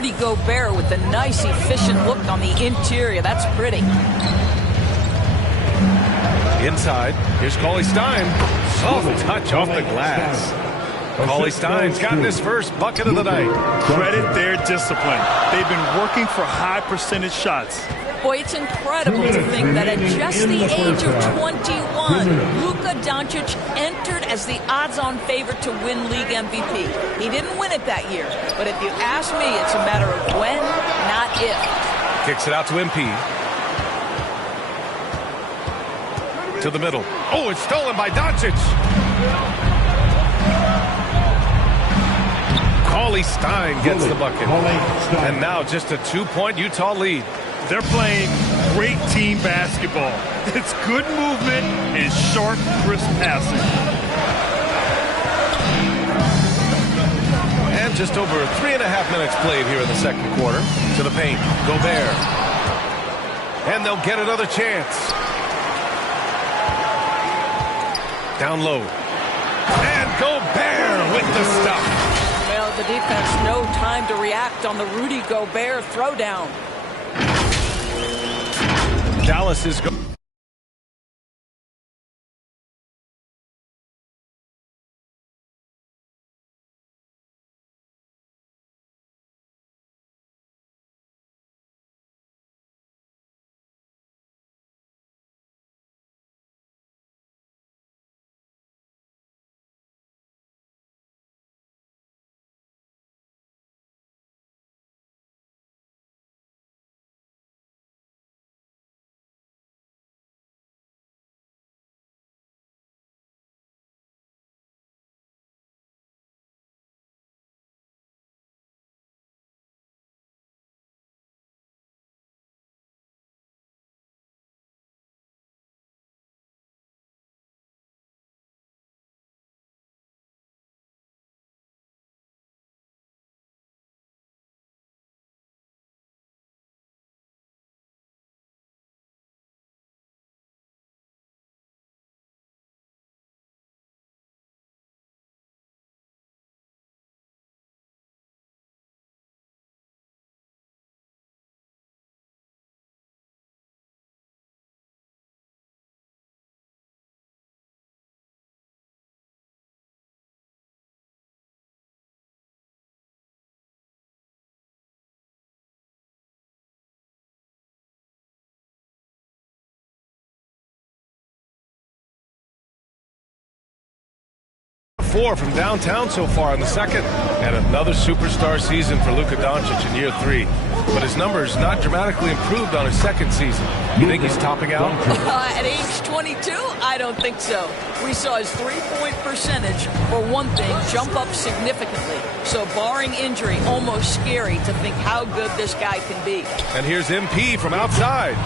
Rudy Gobert with a nice, efficient look on the interior. That's pretty. Inside, here's Cauley Stein. Soft touch off the glass. Cauley Stein's gotten his first bucket of the night. Credit their discipline. They've been working for high percentage shots. Boy, it's incredible to think that at just the age of 21, Luka Doncic entered as the odds-on favorite to win league MVP. He didn't win it that year, but if you ask me, it's a matter of when, not if. Kicks it out to MP. To the middle. Oh, it's stolen by Doncic. Cauley Stein gets the bucket. And now just a 2-point Utah lead. They're playing great team basketball. It's good movement and sharp, crisp passing. And just over 3.5 minutes played here in the second quarter. To the paint. Gobert. And they'll get another chance. Down low. And Gobert with the stop. Well, the defense, no time to react on the Rudy Gobert throwdown. Dallas is going. Four from downtown so far in the second, and another superstar season for Luka Doncic in year 3. But his numbers not dramatically improved on his second season. You think he's topping out? At age 22, I don't think so. We saw his three-point percentage, for one thing, jump up significantly. So barring injury, almost scary to think how good this guy can be. And here's MP from outside.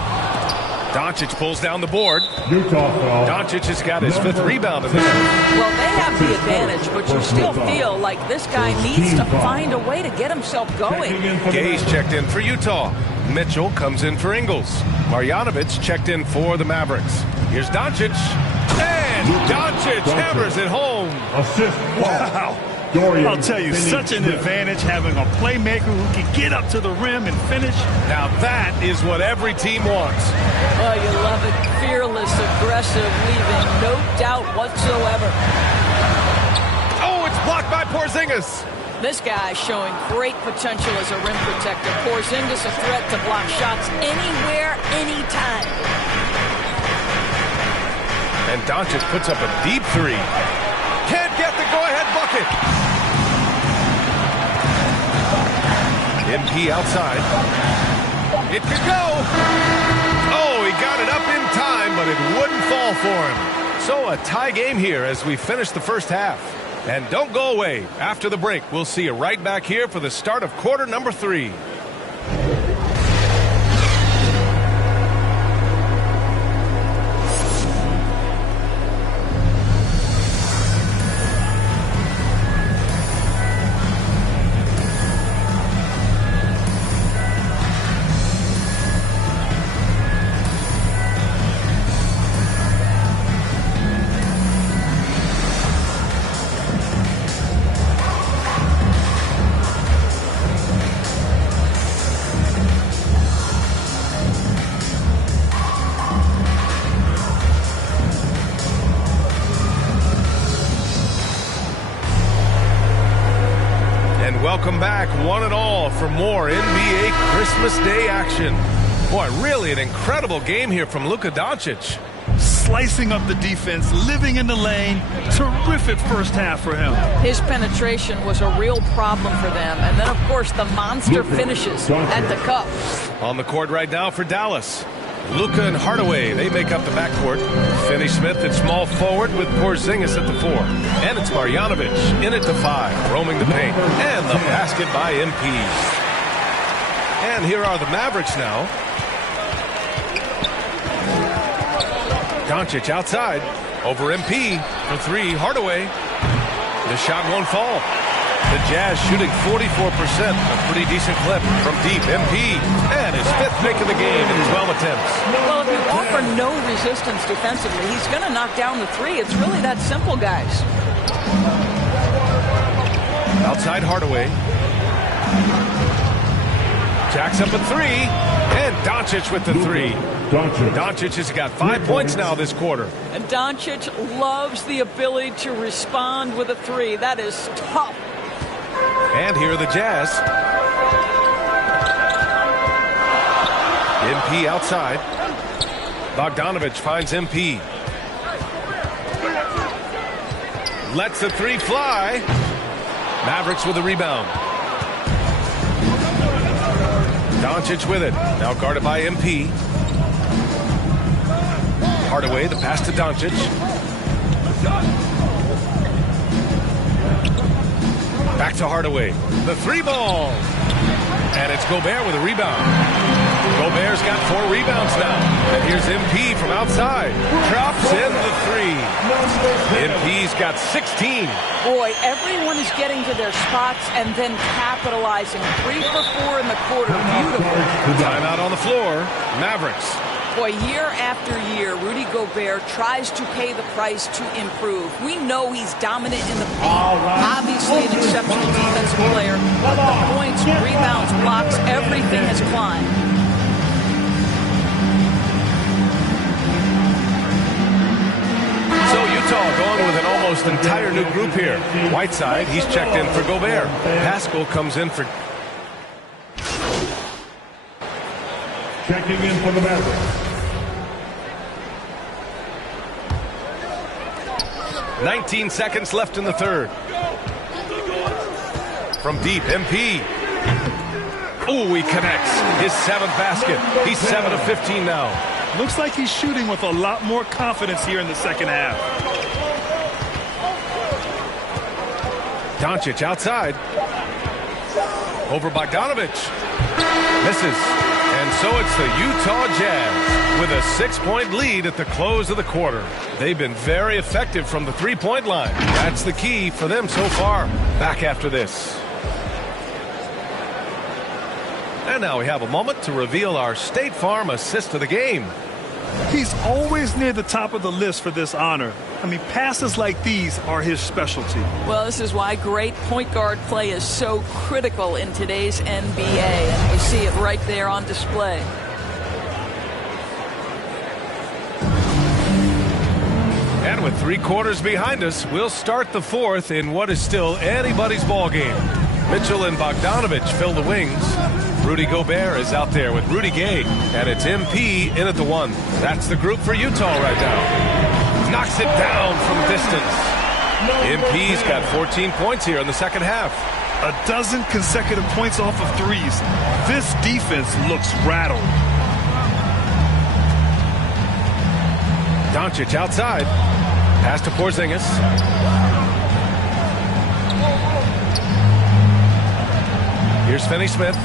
Doncic pulls down the board. Doncic has got his 5th rebound in this one. Well, they have the advantage, but you still feel like this guy needs to find a way to get himself going. Gay's checked in for Utah. Mitchell comes in for Ingles. Marjanovic checked in for the Mavericks. Here's Doncic. And Doncic hammers it home. Wow. I'll tell you, such an advantage having a playmaker who can get up to the rim and finish. Now that is what every team wants. Oh, you love it. Fearless, aggressive, leaving no doubt whatsoever. Oh, it's blocked by Porzingis. This guy showing great potential as a rim protector. Porzingis a threat to block shots anywhere, anytime. And Doncic puts up a deep 3. Can't get the go-ahead bucket. MP outside. It could go. Oh, he got it up in time, but it wouldn't fall for him. So a tie game here as we finish the first half. And don't go away. After the break, we'll see you right back here for the start of quarter number 3. welcome back one and all for more NBA Christmas Day action. Boy, really an incredible game here from Luka Doncic. Slicing up the defense, living in the lane. Terrific first half for him. His penetration was a real problem for them. And then, of course, the monster finishes at the cup. On the court right now for Dallas. Luka and Hardaway, they make up the backcourt. Finney-Smith at small forward with Porzingis at the 4. And it's Marjanovic in at the 5, roaming the paint. And the basket by MP. And here are the Mavericks now. Doncic outside, over MP for 3, Hardaway. The shot won't fall. The Jazz shooting 44%, a pretty decent clip from deep. MP, and his 5th make of the game in 12 attempts. Well, if you offer no resistance defensively, he's going to knock down the 3. It's really that simple, guys. Outside Hardaway. Jacks up a 3, and Doncic with the 3. Doncic has got 5 points now this quarter. And Doncic loves the ability to respond with a 3. That is tough. And here are the Jazz. MP outside. Bogdanovic finds MP. Lets the 3 fly. Mavericks with a rebound. Doncic with it. Now guarded by MP. Hardaway, the pass to Doncic. Back to Hardaway. The 3 ball. And it's Gobert with a rebound. Gobert's got 4 rebounds now. And here's MP from outside. Drops in the 3. MP's got 16. Boy, everyone is getting to their spots and then capitalizing. 3 for 4 in the quarter. Beautiful. Timeout on the floor. Mavericks. Boy, year after year, Rudy Gobert tries to pay the price to improve. We know he's dominant in the paint. Obviously an exceptional defensive player, but the points, rebounds, blocks, everything has climbed. So Utah going with an almost entire new group here. Whiteside, he's checked in for Gobert. Pascal comes in for... Checking in for the Mavericks. 19 seconds left in the third. From deep, MP. Ooh, he connects. His 7th basket. He's 7 of 15 now. Looks like he's shooting with a lot more confidence here in the second half. Doncic outside. Over Bogdanovic. Misses. And so it's the Utah Jazz with a 6-point lead at the close of the quarter. They've been very effective from the 3-point line. That's the key for them so far. Back after this. And now we have a moment to reveal our State Farm assist of the game. He's always near the top of the list for this honor. I mean, passes like these are his specialty. Well, this is why great point guard play is so critical in today's NBA. And you see it right there on display. And with 3 quarters behind us, we'll start the 4th in what is still anybody's ball game. Mitchell and Bogdanovic fill the wings. Rudy Gobert is out there with Rudy Gay, and it's MP in at the 1. That's the group for Utah right now. Knocks it down from distance. MP's got 14 points here in the second half. A dozen consecutive points off of 3s. This defense looks rattled. Doncic outside. Pass to Porzingis. Here's Finney-Smith.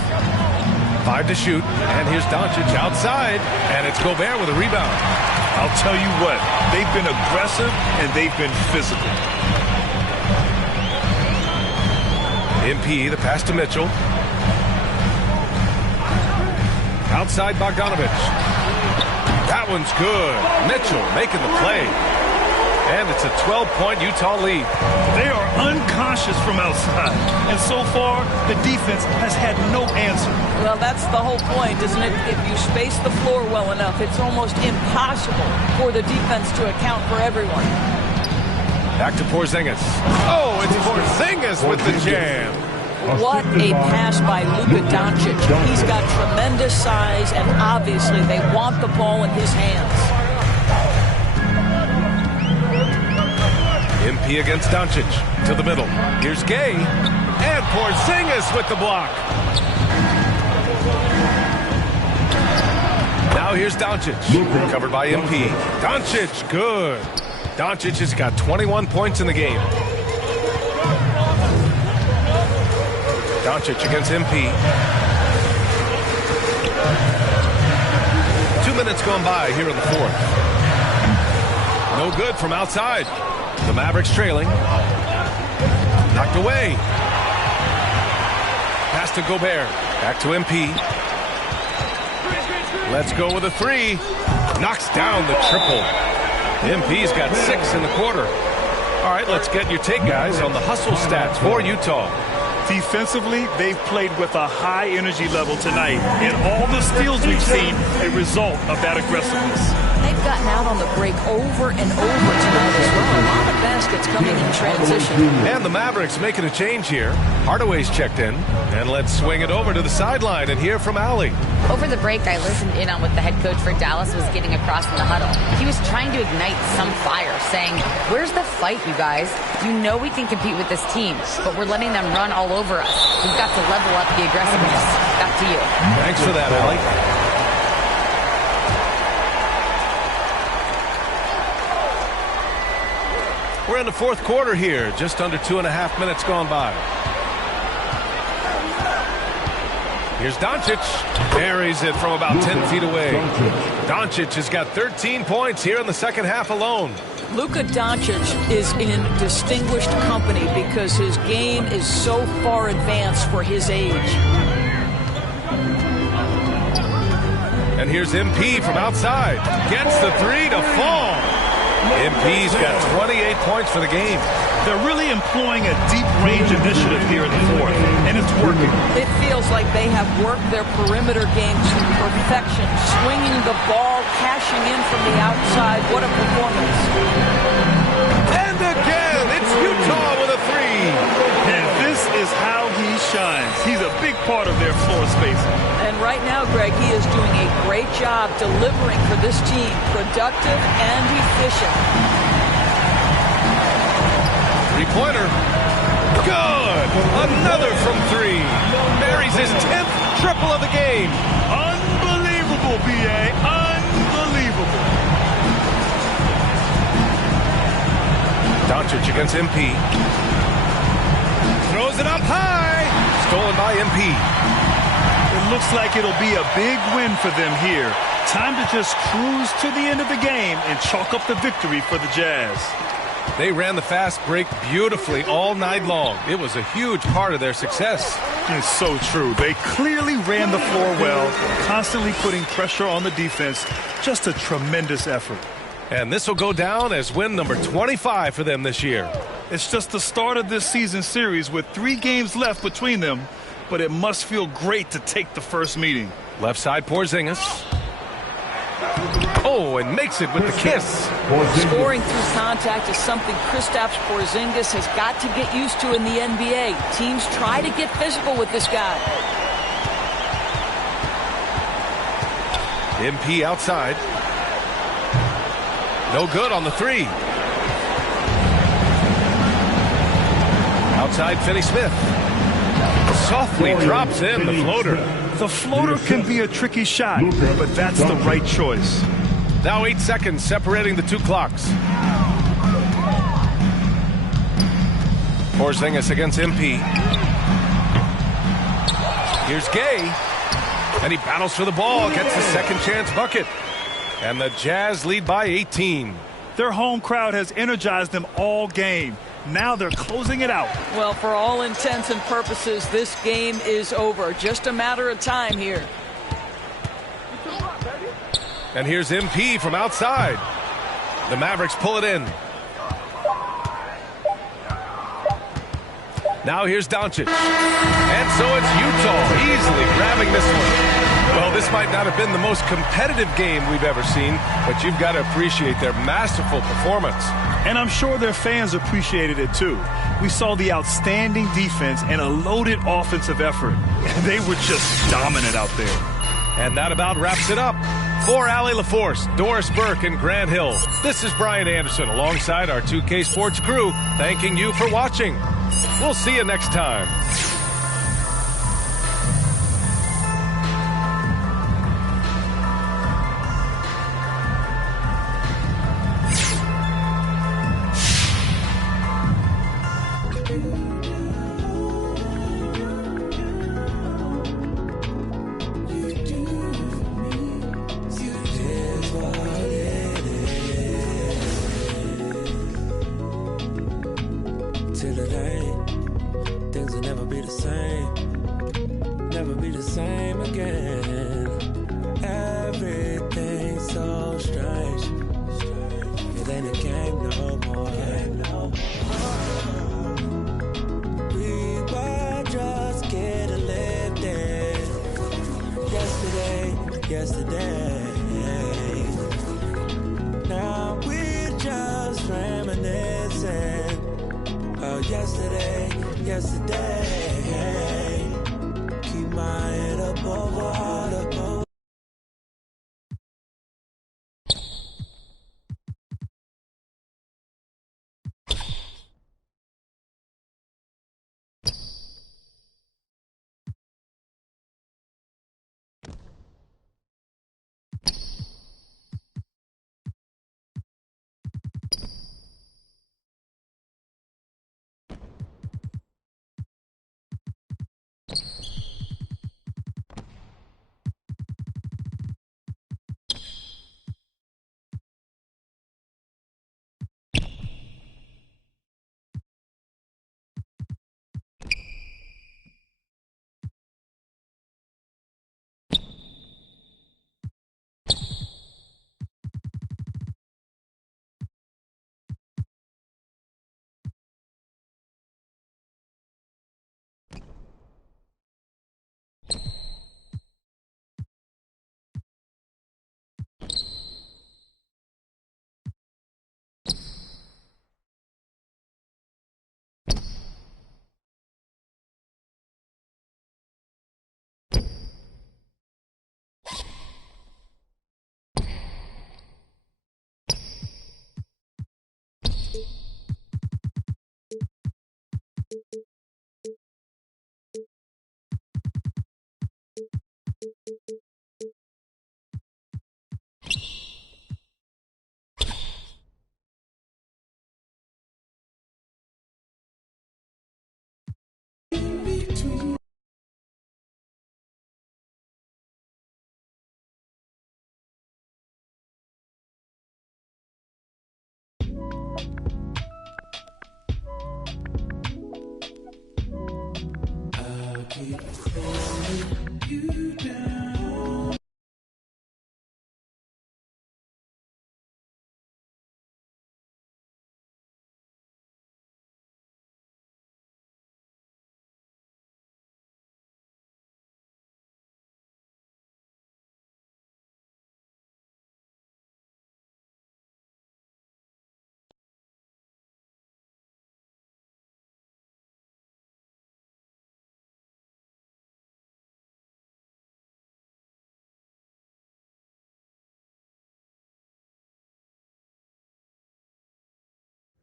5 to shoot. And here's Doncic outside. And it's Gobert with a rebound. I'll tell you what, they've been aggressive and they've been physical. MP, the pass to Mitchell. Outside Bogdanovic. That one's good. Mitchell making the play. And it's a 12-point Utah lead. They are unconscious from outside. And so far, the defense has had no answer. Well, that's the whole point, isn't it? If you space the floor well enough, it's almost impossible for the defense to account for everyone. Back to Porzingis. Oh, it's Porzingis with the jam. What a pass by Luka Doncic. He's got tremendous size, and obviously they want the ball in his hands. MP against Doncic. To the middle. Here's Gay. And Porzingis with the block. Now here's Doncic. Covered by MP. Doncic, good. Doncic has got 21 points in the game. Doncic against MP. 2 minutes gone by here in the fourth. No good from outside. The Mavericks trailing. Knocked away. Pass to Gobert. Back to MP. Let's go with a three. Knocks down the triple. MP's got 6 in the quarter. All right, let's get your take, guys, on the hustle stats for Utah. Defensively, they've played with a high energy level tonight. And all the steals we've seen, a result of that aggressiveness. They've gotten out on the break over and over tonight as well. A lot of baskets coming in transition. And the Mavericks making a change here. Hardaway's checked in. And let's swing it over to the sideline and hear from Allie. Over the break, I listened in on what the head coach for Dallas was getting across in the huddle. He was trying to ignite some fire, saying, "Where's the fight, you guys? You know we can compete with this team, but we're letting them run all over us. We've got to level up the aggressiveness." Back to you. Thanks for that, Allie. We're in the fourth quarter here. Just under 2.5 minutes gone by. Here's Doncic. Buries it from about 10 feet away. Doncic has got 13 points here in the second half alone. Luka Doncic is in distinguished company because his game is so far advanced for his age. And here's MP from outside. Gets the three to fall. MP's got 28 points for the game. They're really employing a deep range initiative here in the fourth, and it's working. It feels like they have worked their perimeter game to perfection, swinging the ball, cashing in from the outside. What a performance. And again, it's Utah with a three. And this is how he shines. He's a big part of their floor spacing. And right now, Greg, he is doing a great job delivering for this team, productive and efficient. Three-pointer. Good. Another from three. Buries his 10th triple of the game. Unbelievable, B.A. Unbelievable. Doncic against MP. Throws it up high. Stolen by MP. It looks like it'll be a big win for them here. Time to just cruise to the end of the game and chalk up the victory for the Jazz. They ran the fast break beautifully all night long. It was a huge part of their success. It's so true. They clearly ran the floor well, constantly putting pressure on the defense. Just a tremendous effort. And this will go down as win number 25 for them this year. It's just the start of this season series with 3 games left between them, but it must feel great to take the first meeting. Left side, Porzingis. Oh, and makes it with the kiss. Scoring through contact is something Kristaps Porzingis has got to get used to in the NBA. Teams try to get physical with this guy. MP outside. No good on the three. Outside, Finney-Smith. Softly drops in the floater. The floater can be a tricky shot, but that's the right choice. Now 8 seconds separating the two clocks. Porzingis against MP. Here's Gay. And he battles for the ball, gets the second chance bucket. And the Jazz lead by 18. Their home crowd has energized them all game. Now they're closing it out. Well, for all intents and purposes, this game is over. Just a matter of time here. And here's MP from outside. The Mavericks pull it in. Now here's Doncic. And so it's Utah easily grabbing this one. Well, this might not have been the most competitive game we've ever seen, but you've got to appreciate their masterful performance. And I'm sure their fans appreciated it too. We saw the outstanding defense and a loaded offensive effort. They were just dominant out there. And that about wraps it up. For Allie LaForce, Doris Burke, and Grant Hill, this is Brian Anderson alongside our 2K Sports crew, thanking you for watching. We'll see you next time. Till the night, things will never be the same, never be the same again. Everything's so strange, it ain't a game no more. We were just getting lifted yesterday. Now we're just reminiscing. Oh, yesterday, keep my head up over all the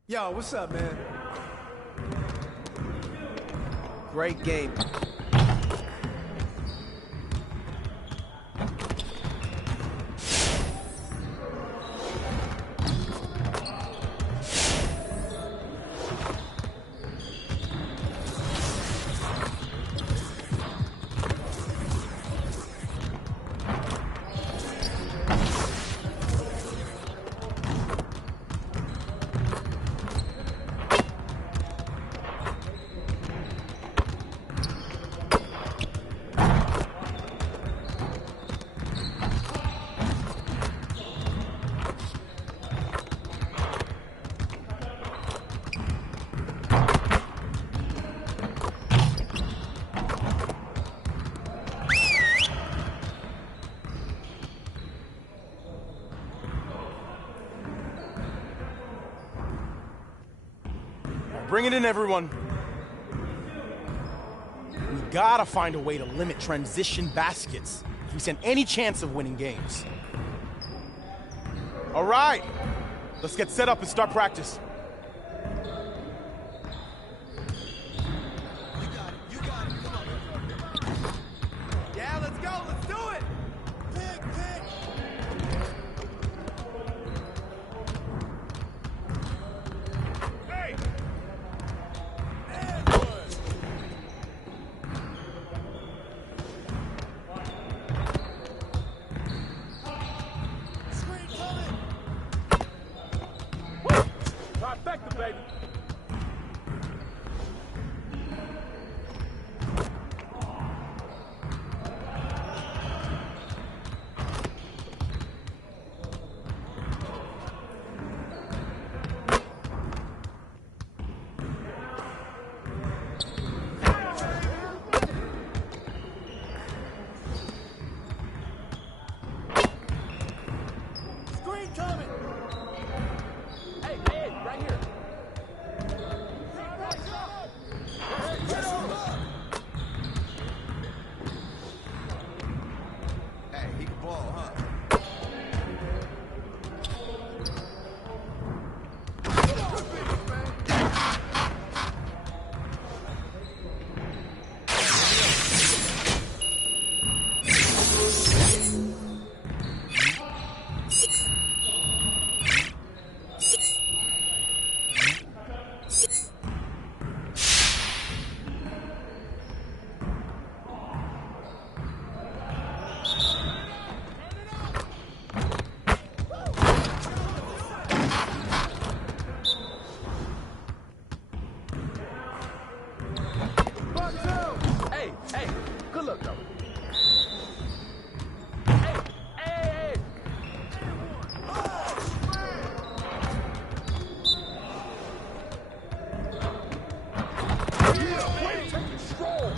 Yo, what's up, man? Great game. Bring it in, everyone. We've got to find a way to limit transition baskets if we stand any chance of winning games. All right, let's get set up and start practice. You got it, come on. Yeah, let's go, let's do it! Pick! Hey! And one! Screen coming! Woo! Trifecta, baby! Screen coming! Hey, right here. Hey, he can ball, huh? Hey, good luck, though. Hey! Yeah, way to take it strong.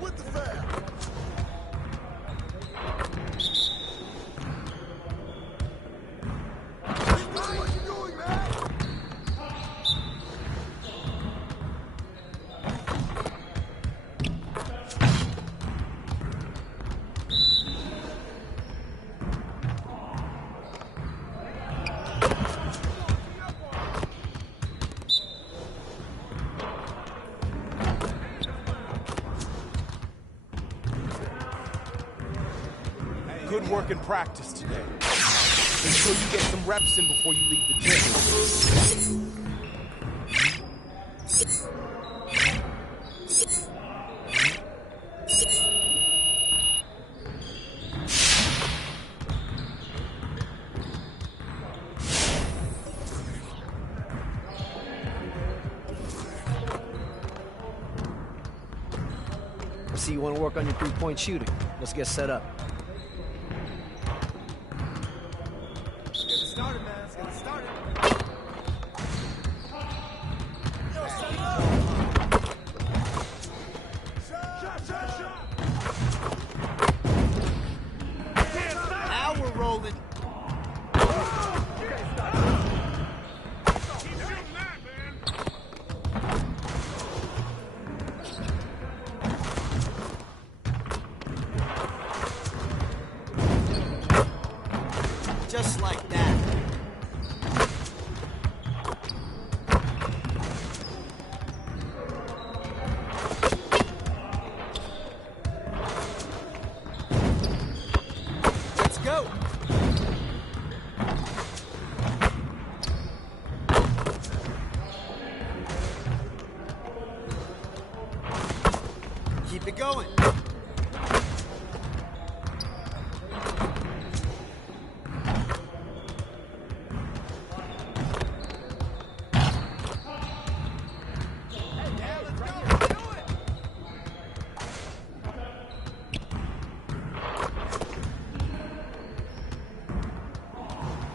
With the foul. Good work in practice today. Make sure you get some reps in before you leave the gym. I see you want to work on your three-point shooting. Let's get set up. Let's get it started, man. Let's get it started. Yo, set up! Shot! Now we're rolling. Keep shooting that, man. Just like that. Let's go. Keep it going.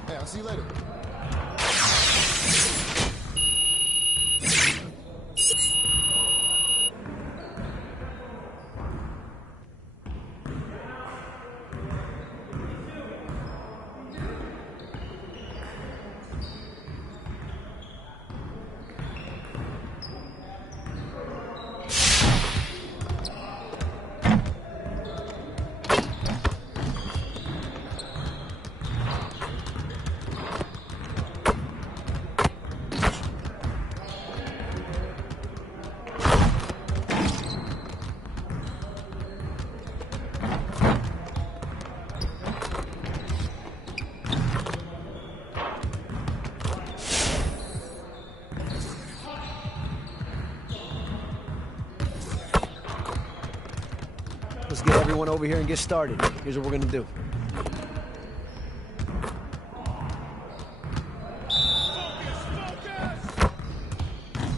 I'll see you later. get everyone over here and get started. Here's what we're gonna do.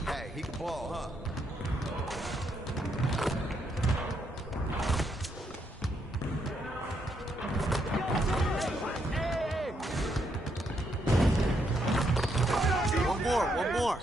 Hey, he can ball, huh? One more.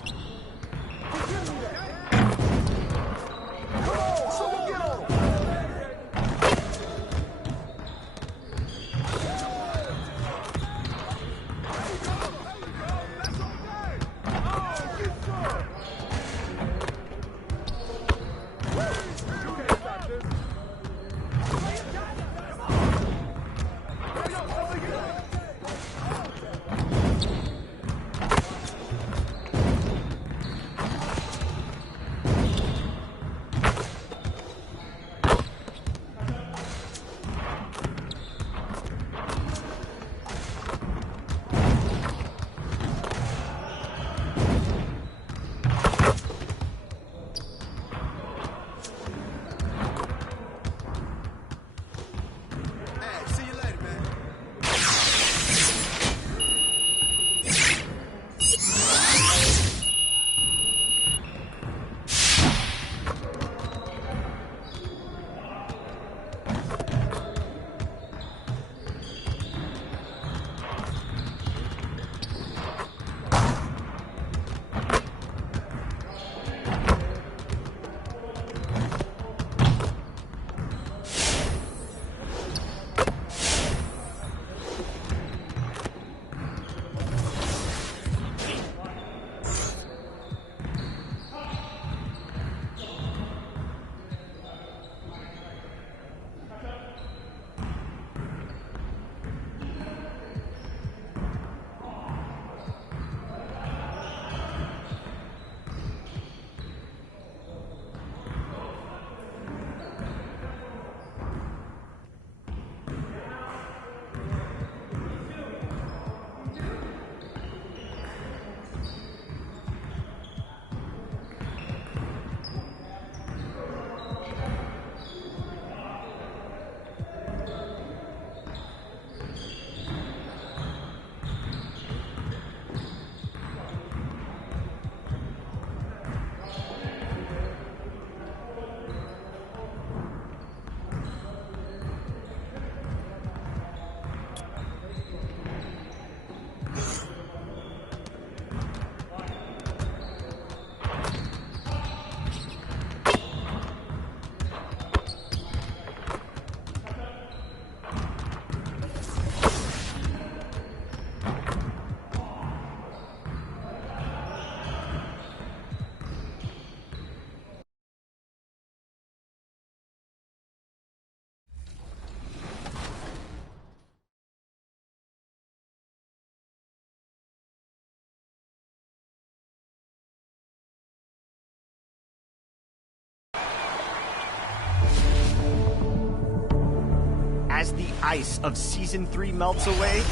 As the ice of Season 3 melts away,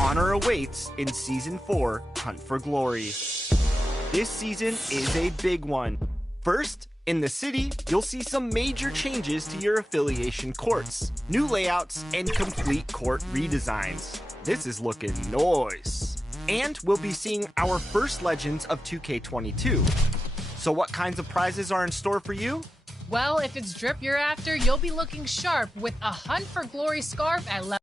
honor awaits in Season 4, Hunt for Glory. This season is a big one. First, in the city, you'll see some major changes to your affiliation courts, new layouts, and complete court redesigns. This is looking nice. And we'll be seeing our first Legends of 2K22. So what kinds of prizes are in store for you? Well, if it's drip you're after, you'll be looking sharp with a Hunt for Glory scarf at level.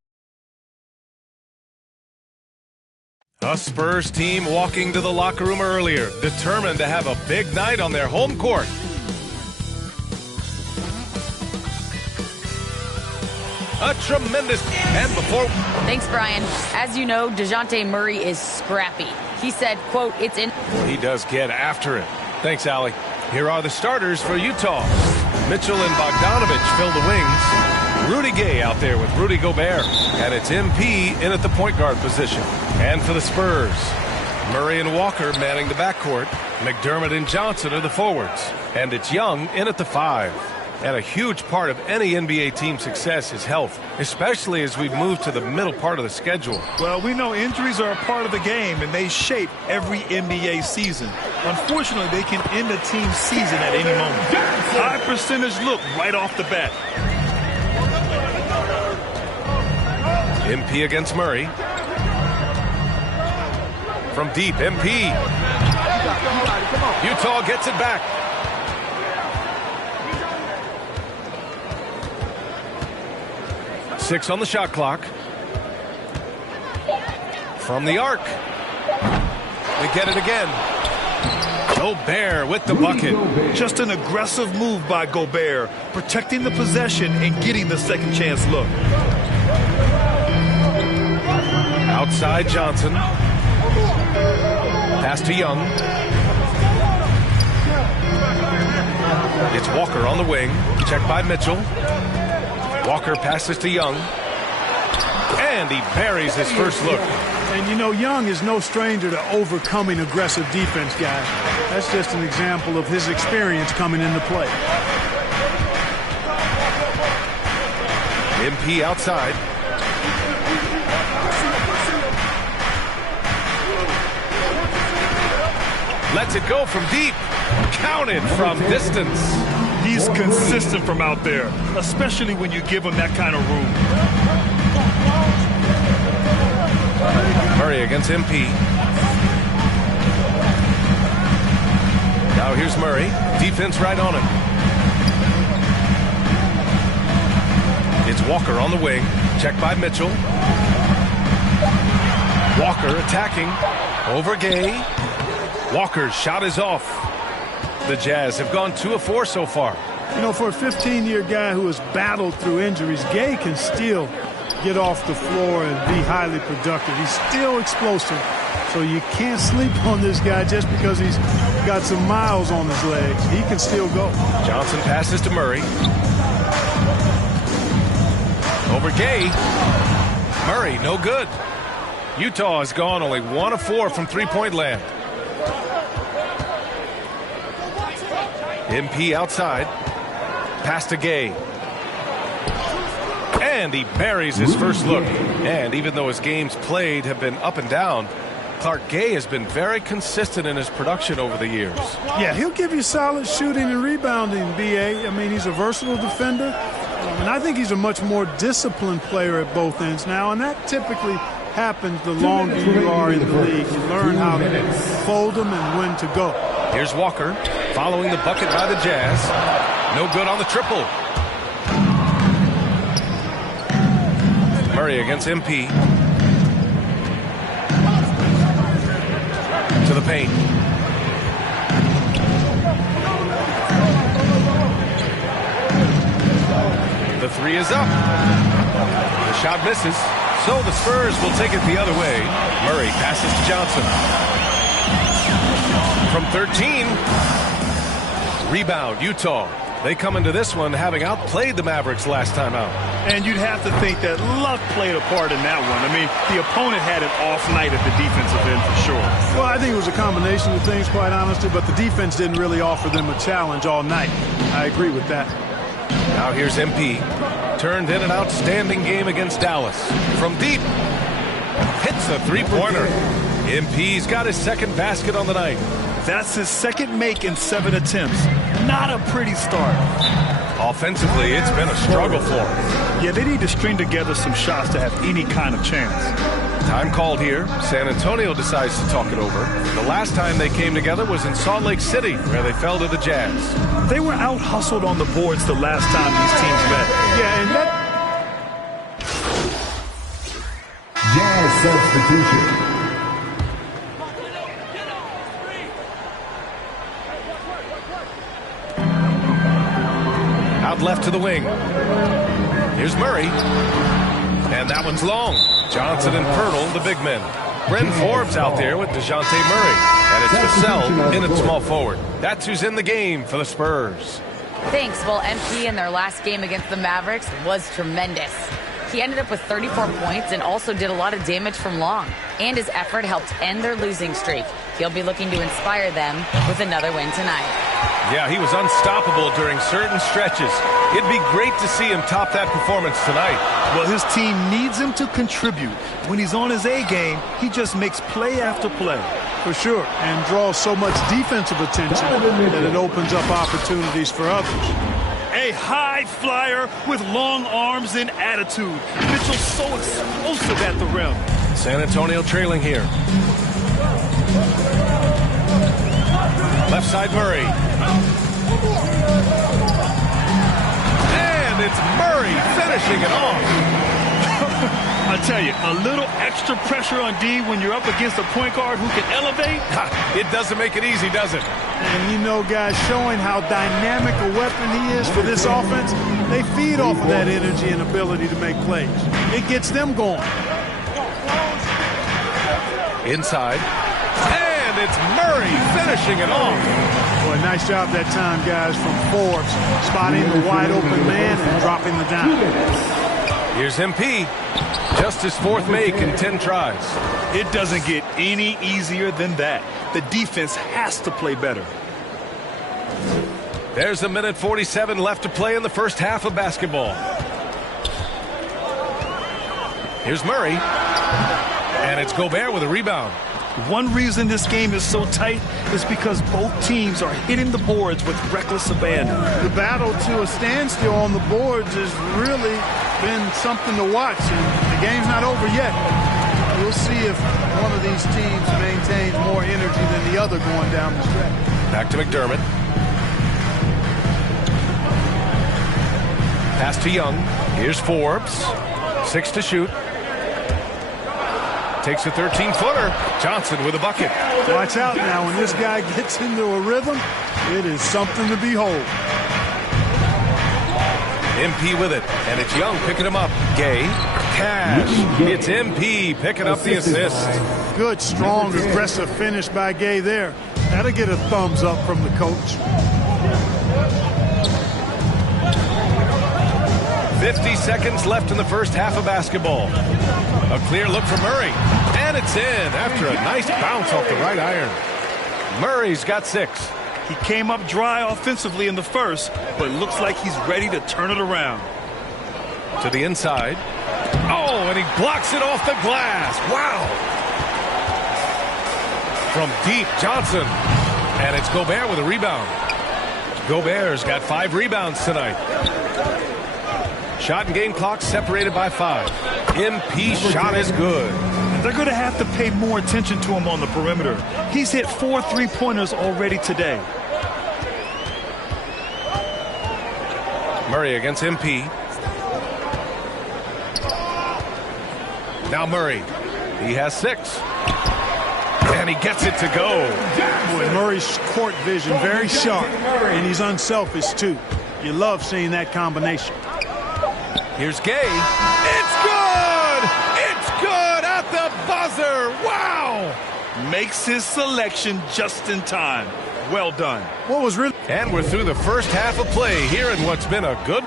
A Spurs team walking to the locker room earlier, determined to have a big night on their home court. A tremendous, and before... Thanks, Brian. As you know, DeJounte Murray is scrappy. He said, quote, it's in... Well, he does get after it. Thanks, Allie. Here are the starters for Utah. Mitchell and Bogdanovich fill the wings. Rudy Gay out there with Rudy Gobert. And it's MP in at the point guard position. And for the Spurs, Murray and Walker manning the backcourt. McDermott and Johnson are the forwards. And it's Young in at the 5. And a huge part of any NBA team's success is health, especially as we move to the middle part of the schedule. Well, we know injuries are a part of the game, and they shape every NBA season. Unfortunately, they can end a team's season at any moment. High percentage look right off the bat. MP against Murray. From deep, MP. Utah gets it back. Six on the shot clock. From the arc. They get it again. Gobert with the bucket. Just an aggressive move by Gobert, protecting the possession and getting the second chance look. Outside Johnson. Pass to Young. It's Walker on the wing. Checked by Mitchell. Walker passes to Young. And he buries his first look. And you know, Young is no stranger to overcoming aggressive defense, guys. That's just an example of his experience coming into play. MP outside. Lets it go from deep. Counted from distance. He's consistent from out there, especially when you give him that kind of room. Murray against MP. Now here's Murray. Defense right on him. It's Walker on the wing. Checked by Mitchell. Walker attacking. Over Gay. Walker's shot is off. The Jazz have gone 2 of 4 so far. You know, for a 15-year guy who has battled through injuries, Gay can still get off the floor and be highly productive. He's still explosive. So you can't sleep on this guy just because he's got some miles on his legs. He can still go. Johnson passes to Murray. Over Gay. Murray, no good. Utah has gone only 1 of 4 from three-point land. MP outside. Pass to Gay. And he buries his first look. And even though his games played have been up and down, Clark Gay has been very consistent in his production over the years. Yeah, he'll give you solid shooting and rebounding, B.A. I mean, he's a versatile defender. And I think he's a much more disciplined player at both ends now. And that typically happens the longer you are in the league. You learn how to fold them and when to go. Here's Walker following the bucket by the Jazz. No good on the triple. Murray against MP. To the paint. The three is up. The shot misses. So the Spurs will take it the other way. Murray passes to Johnson. From 13. Rebound, Utah. They come into this one having outplayed the Mavericks last time out. And you'd have to think that luck played a part in that one. I mean, the opponent had an off night at the defensive end for sure. Well, I think it was a combination of things, quite honestly, but the defense didn't really offer them a challenge all night. I agree with that. Now here's MP. Turned in an outstanding game against Dallas. From deep. Hits a three-pointer. MP's got his second basket on the night. That's his second make in 7 attempts. Not a pretty start. Offensively, it's been a struggle for him. Yeah, they need to string together some shots to have any kind of chance. Time called here. San Antonio decides to talk it over. The last time they came together was in Salt Lake City, where they fell to the Jazz. They were out-hustled on the boards the last time these teams met. Yeah, and that... Jazz substitution. Out left to the wing. Here's Murray. And that one's long. Johnson and Pirtle, the big men. Bryn Forbes out there with DeJounte Murray. And it's Vassell in at small forward. That's who's in the game for the Spurs. Thanks. Well, MP in their last game against the Mavericks was tremendous. He ended up with 34 points and also did a lot of damage from long. And his effort helped end their losing streak. He'll be looking to inspire them with another win tonight. Yeah, he was unstoppable during certain stretches. It'd be great to see him top that performance tonight. Well, his team needs him to contribute. When he's on his A game, he just makes play after play. For sure, and draws so much defensive attention that it opens up opportunities for others. A high flyer with long arms and attitude. Mitchell's so explosive at the rim. San Antonio trailing here. Left side Murray. And it's Murray finishing it off. I tell you, a little extra pressure on D when you're up against a point guard who can elevate. It doesn't make it easy, does it? And you know, guys, showing how dynamic a weapon he is for this offense, they feed off of that energy and ability to make plays. It gets them going. Inside. And it's Murray finishing it off. Boy, nice job that time, guys, from Forbes, spotting the wide open man and dropping the dime. Here's MP. Just his fourth make in 10 tries. It doesn't get any easier than that. The defense has to play better. There's a minute 47 left to play in the first half of basketball. Here's Murray. And it's Gobert with a rebound. One reason this game is so tight is because both teams are hitting the boards with reckless abandon. The battle to a standstill on the boards has really been something to watch. And the game's not over yet. We'll see if one of these teams maintains more energy than the other going down the stretch. Back to McDermott. Pass to Young. Here's Forbes. 6 to shoot. Takes a 13-footer. Johnson with a bucket. Watch out now. When this guy gets into a rhythm, it is something to behold. MP with it. And it's Young picking him up. Gay. Cash. It's MP picking up the assist. Good, strong, aggressive finish by Gay there. That'll get a thumbs up from the coach. 50 seconds left in the first half of basketball. A clear look for Murray. And it's in after a nice bounce off the right iron. Murray's got 6. He came up dry offensively in the first, but looks like he's ready to turn it around. To the inside. Oh, and he blocks it off the glass. Wow. From deep, Johnson. And it's Gobert with a rebound. Gobert's got 5 rebounds tonight. Shot and game clock separated by 5. MP shot is good. They're going to have to pay more attention to him on the perimeter. He's hit 4 3-pointers already today. Murray against MP. Now Murray. He has 6. And he gets it to go. Boy, Murray's court vision very sharp. And he's unselfish, too. You love seeing that combination. Here's Gay. It's good! It's good at the buzzer! Wow! Makes his selection just in time. Well done. What was really... And we're through the first half of play here in what's been a good...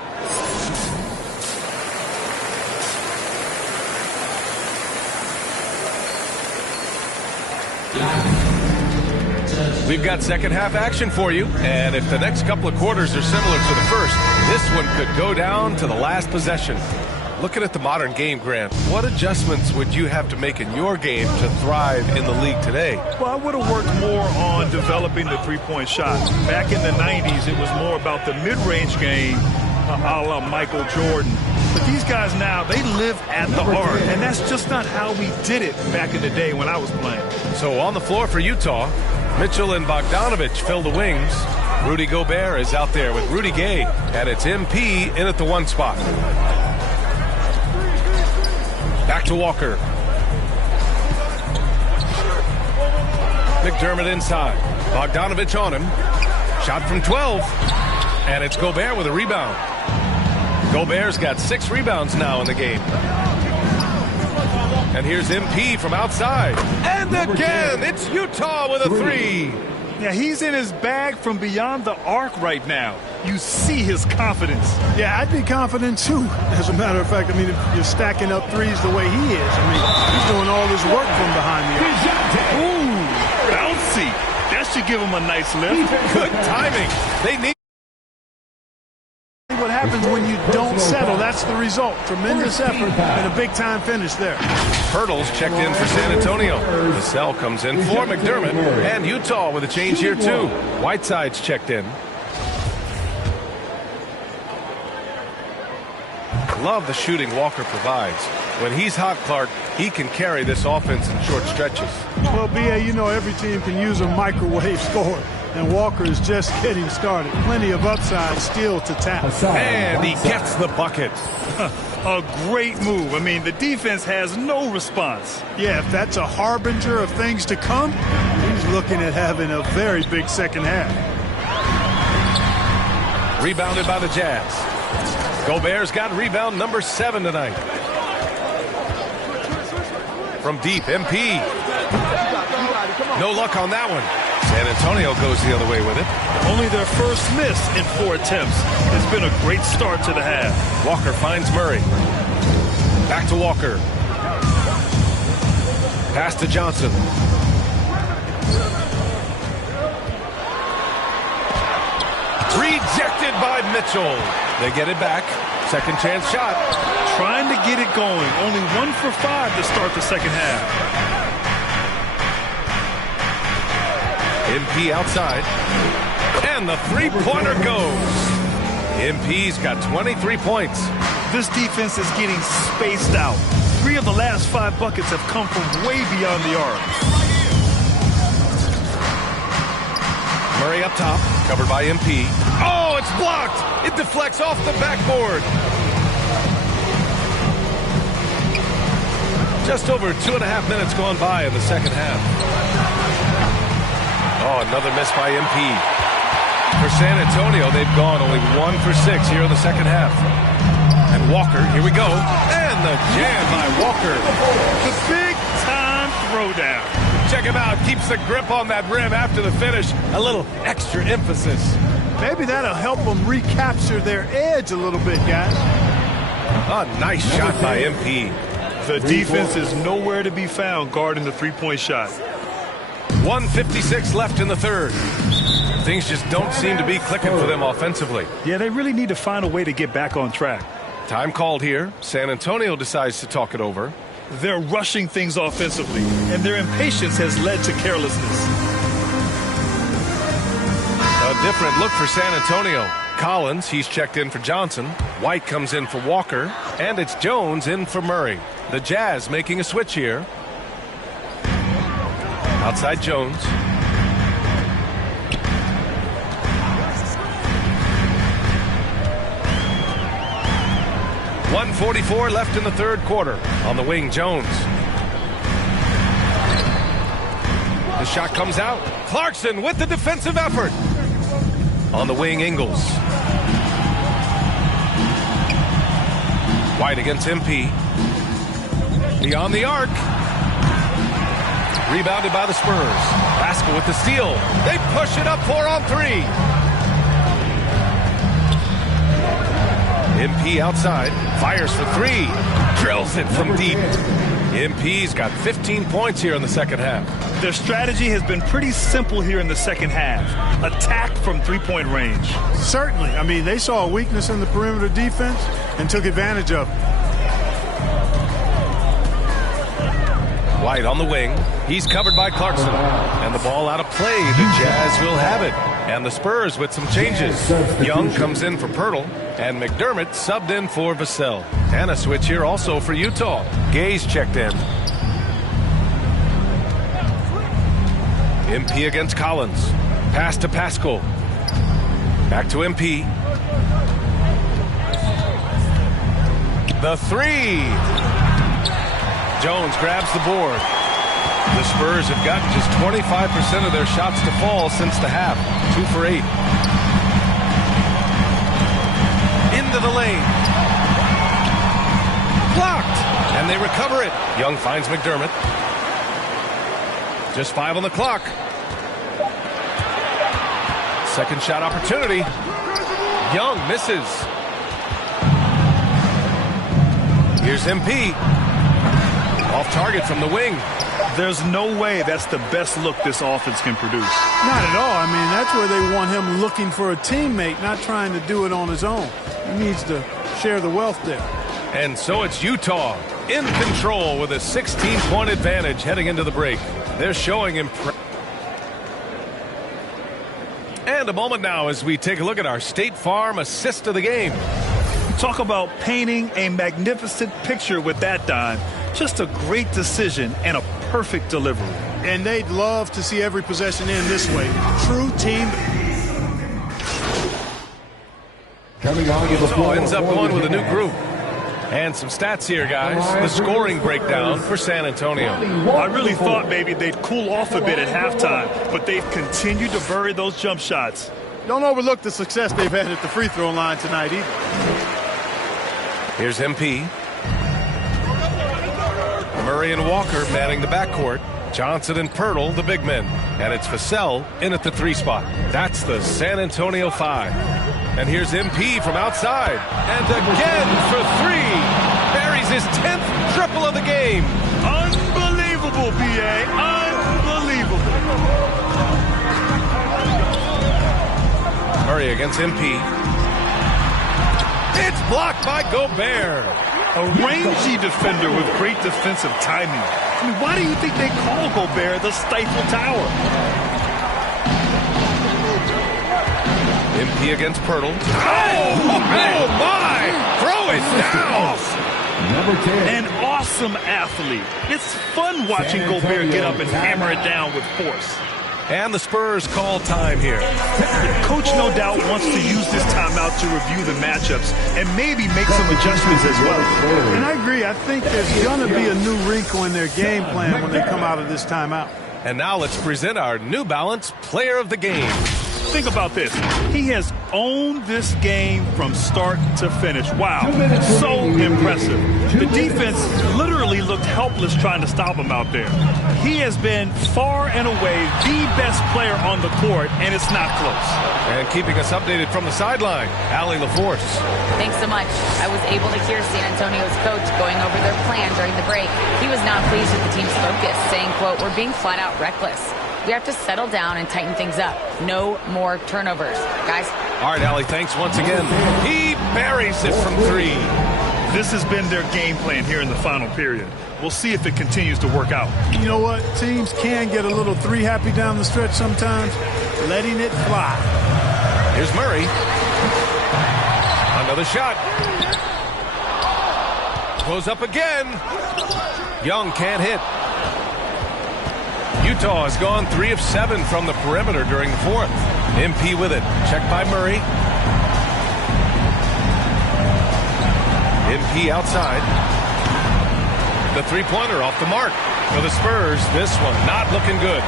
We've got second half action for you, and if the next couple of quarters are similar to the first, this one could go down to the last possession. Looking at the modern game, Grant, what adjustments would you have to make in your game to thrive in the league today? Well, I would have worked more on developing the three-point shot. Back in the 90s, it was more about the mid-range game, a la Michael Jordan. But these guys now, they live at the arc, and that's just not how we did it back in the day when I was playing. So on the floor for Utah, Mitchell and Bogdanovich fill the wings. Rudy Gobert is out there with Rudy Gay, and it's MP in at the 1 spot. Back to Walker. McDermott inside. Bogdanovich on him. Shot from 12. And it's Gobert with a rebound. Gobert's got 6 rebounds now in the game. And here's MP from outside. And again, it's Utah with a 3. Yeah, he's in his bag from beyond the arc right now. You see his confidence. Yeah, I'd be confident too. As a matter of fact, I mean, if you're stacking up threes the way he is, I mean, he's doing all this work from behind the arc. Ooh, bouncy. That should give him a nice lift. Good timing. They need. What happens when you don't settle? That's the result. Tremendous effort and a big-time finish there. Hurdles checked in for San Antonio. Vassell comes in for McDermott. And Utah with a change here, too. Whiteside's checked in. love the shooting Walker provides. When he's hot, Clark, he can carry this offense in short stretches. Well, B.A., you know every team can use a microwave score, and Walker is just getting started. Plenty of upside still to tap. And he gets the bucket. A great move. I mean, the defense has no response. Yeah, if that's a harbinger of things to come, he's looking at having a very big second half. Rebounded by the Jazz. Gobert's got rebound number 7 tonight. From deep, MP. No luck on that one. San Antonio goes the other way with it. Only their first miss in 4 attempts. It's been a great start to the half. Walker finds Murray. Back to Walker. Pass to Johnson. Rejected by Mitchell. They get it back. Second chance shot. Trying to get it going. Only 1 for 5 to start the second half. MP outside. And the three-pointer goes. MP's got 23 points. This defense is getting spaced out. 3 of the last 5 buckets have come from way beyond the arc. Murray up top, covered by MP. Oh, it's blocked! It deflects off the backboard. Just over 2.5 minutes gone by in the second half. Oh, another miss by MP. For San Antonio, they've gone only 1 for 6 here in the second half. And Walker, here we go. And the jam by Walker. The big-time throwdown. Check him out. Keeps the grip on that rim after the finish. A little extra emphasis. Maybe that'll help them recapture their edge a little bit, guys. A nice shot by MP. The defense is nowhere to be found guarding the three-point shot. 1:56 left in the third. Things just don't seem to be clicking for them offensively. Yeah, they really need to find a way to get back on track. Time called here. San Antonio decides to talk it over. They're rushing things offensively, and their impatience has led to carelessness. A different look for San Antonio. Collins, he's checked in for Johnson. White comes in for Walker. And it's Jones in for Murray. The Jazz making a switch here. Outside Jones. .144 left in the third quarter. On the wing, Jones. The shot comes out. Clarkson with the defensive effort. On the wing, Ingles. White against MP. Beyond the arc. Rebounded by the Spurs. Pascal with the steal. They push it up 4-on-3. MP outside. Fires for 3. Drills it from deep. MP's got 15 points here in the second half. Their strategy has been pretty simple here in the second half. Attack from three-point range. Certainly. I mean, they saw a weakness in the perimeter defense and took advantage of it. White on the wing. He's covered by Clarkson. And the ball out of play. The Jazz will have it. And the Spurs with some changes. Young comes in for Pirtle. And McDermott subbed in for Vassell. And a switch here also for Utah. Gay's checked in. MP against Collins. Pass to Pascal. Back to MP. The 3. Jones grabs the board. The Spurs have gotten just 25% of their shots to fall since the half. 2 for 8. Into the lane. Blocked. And they recover it. Young finds McDermott. Just 5 on the clock. Second shot opportunity. Young misses. Here's MP. Off target from the wing. There's no way that's the best look this offense can produce. Not at all. I mean, that's where they want him looking for a teammate, not trying to do it on his own. He needs to share the wealth there. And so it's Utah in control with a 16-point advantage heading into the break. They're showing impressive. And a moment now as we take a look at our State Farm assist of the game. Talk about painting a magnificent picture with that dime. Just a great decision and a perfect delivery. And they'd love to see every possession end this way. True team. So ends up going with a new group. And some stats here, guys. The scoring breakdown for San Antonio. I really thought maybe they'd cool off a bit at halftime, but they've continued to bury those jump shots. Don't overlook the success they've had at the free throw line tonight either. Here's MP. Murray and Walker manning the backcourt. Johnson and Pirtle, the big men. And it's Vassell in at the 3 spot. That's the San Antonio 5. And here's MP from outside. And again for 3. Buries his 10th triple of the game. Unbelievable, B.A. Unbelievable. Murray against MP. It's blocked by Gobert. A rangy defender with great defensive timing. I mean, why do you think they call Gobert the Stifle Tower? MP against Pirtle. Oh my! Throw it down! Number 10. An awesome athlete. It's fun watching Gobert get up and hammer it down with force. And the Spurs call time here. The coach no doubt wants to use this timeout to review the matchups and maybe make some adjustments as well. And I agree. I think there's going to be a new wrinkle in their game plan when they come out of this timeout. And now let's present our New Balance Player of the Game. Think about this. He has owned this game from start to finish. Wow. So impressive. The defense literally looked helpless trying to stop him out there. He has been far and away the best player on the court, and it's not close. And keeping us updated from the sideline, Allie LaForce. Thanks so much. I was able to hear San Antonio's coach going over their plan during the break. He was not pleased with the team's focus, saying, quote, "We're being flat out reckless. We have to settle down and tighten things up. No more turnovers." Guys. All right, Allie, thanks once again. He buries it from 3. This has been their game plan here in the final period. We'll see if it continues to work out. You know what? Teams can get a little 3 happy down the stretch sometimes. Letting it fly. Here's Murray. Another shot. Goes up again. Young can't hit. Utah has gone 3 of 7 from the perimeter during the 4th. MP with it. Checked by Murray. MP outside. The 3-pointer off the mark. For the Spurs, this one not looking good.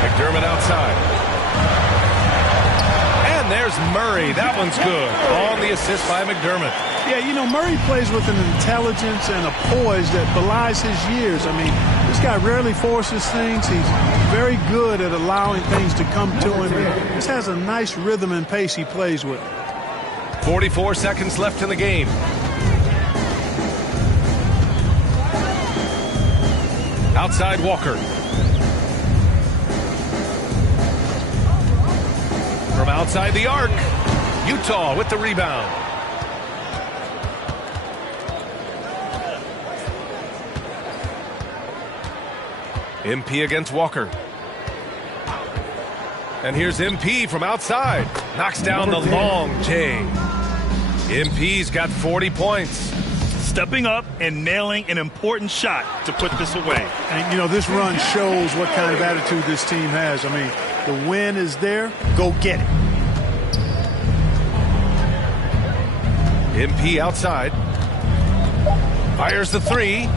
McDermott outside. And there's Murray. That one's good. On the assist by McDermott. Yeah, you know, Murray plays with an intelligence and a poise that belies his years. I mean, this guy rarely forces things. He's very good at allowing things to come to him. And this has a nice rhythm and pace he plays with. 44 seconds left in the game. Outside Walker. From outside the arc, Utah with the rebound. MP against Walker. And here's MP from outside. Knocks down the long J. MP's got 40 points. Stepping up and nailing an important shot to put this away. And, you know, this run shows what kind of attitude this team has. I mean, the win is there. Go get it. MP outside. Fires the 3.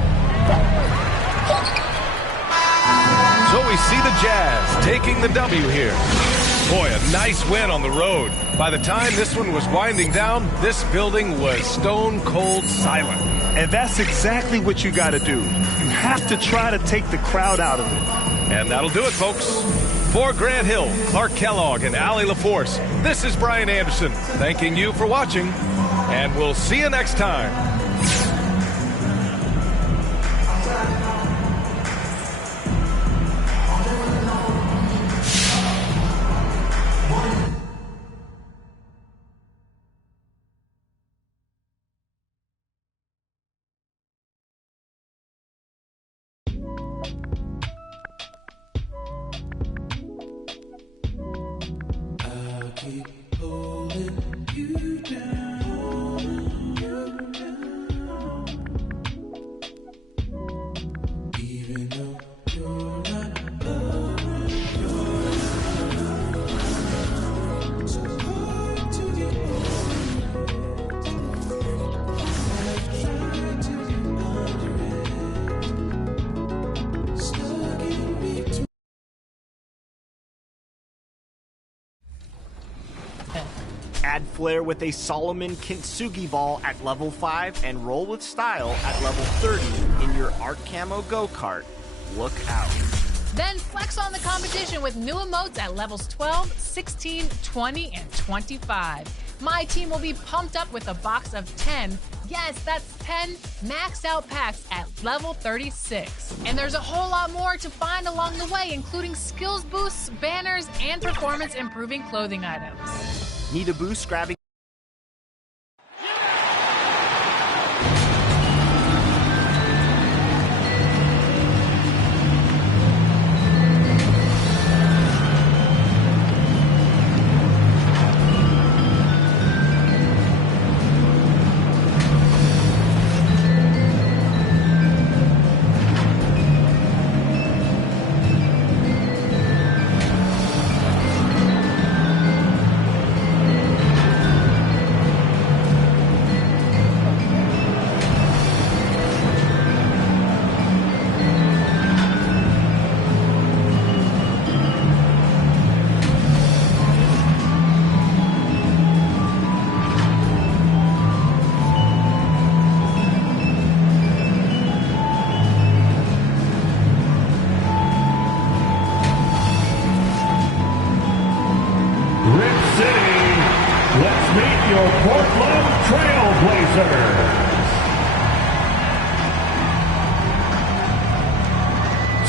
So we see the Jazz taking the W here. Boy, a nice win on the road. By the time this one was winding down, this building was stone cold silent. And that's exactly what you got to do. You have to try to take the crowd out of it. And that'll do it, folks. For Grant Hill, Clark Kellogg, and Allie LaForce, this is Brian Anderson thanking you for watching, and we'll see you next time. I'll keep holding Add flair with a Solomon Kintsugi ball at level 5 and roll with style at level 30 in your Art Camo go-kart. Look out. Then flex on the competition with new emotes at levels 12, 16, 20, and 25. My team will be pumped up with a box of 10, yes, that's 10 maxed out packs at level 36. And there's a whole lot more to find along the way, including skills boosts, banners, and performance improving clothing items. Need a boost grabbing?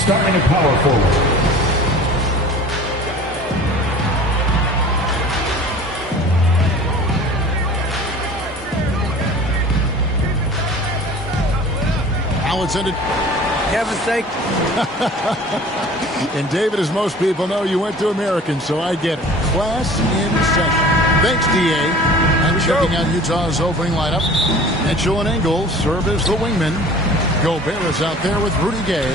Starting at power forward. It's ended. Kevin's sake. And David, as most people know, you went to American, so I get it. Class in session. Thanks, DA. And checking out Utah's opening lineup. Mitchell and Engel serve as the wingman. Gobert is out there with Rudy Gay.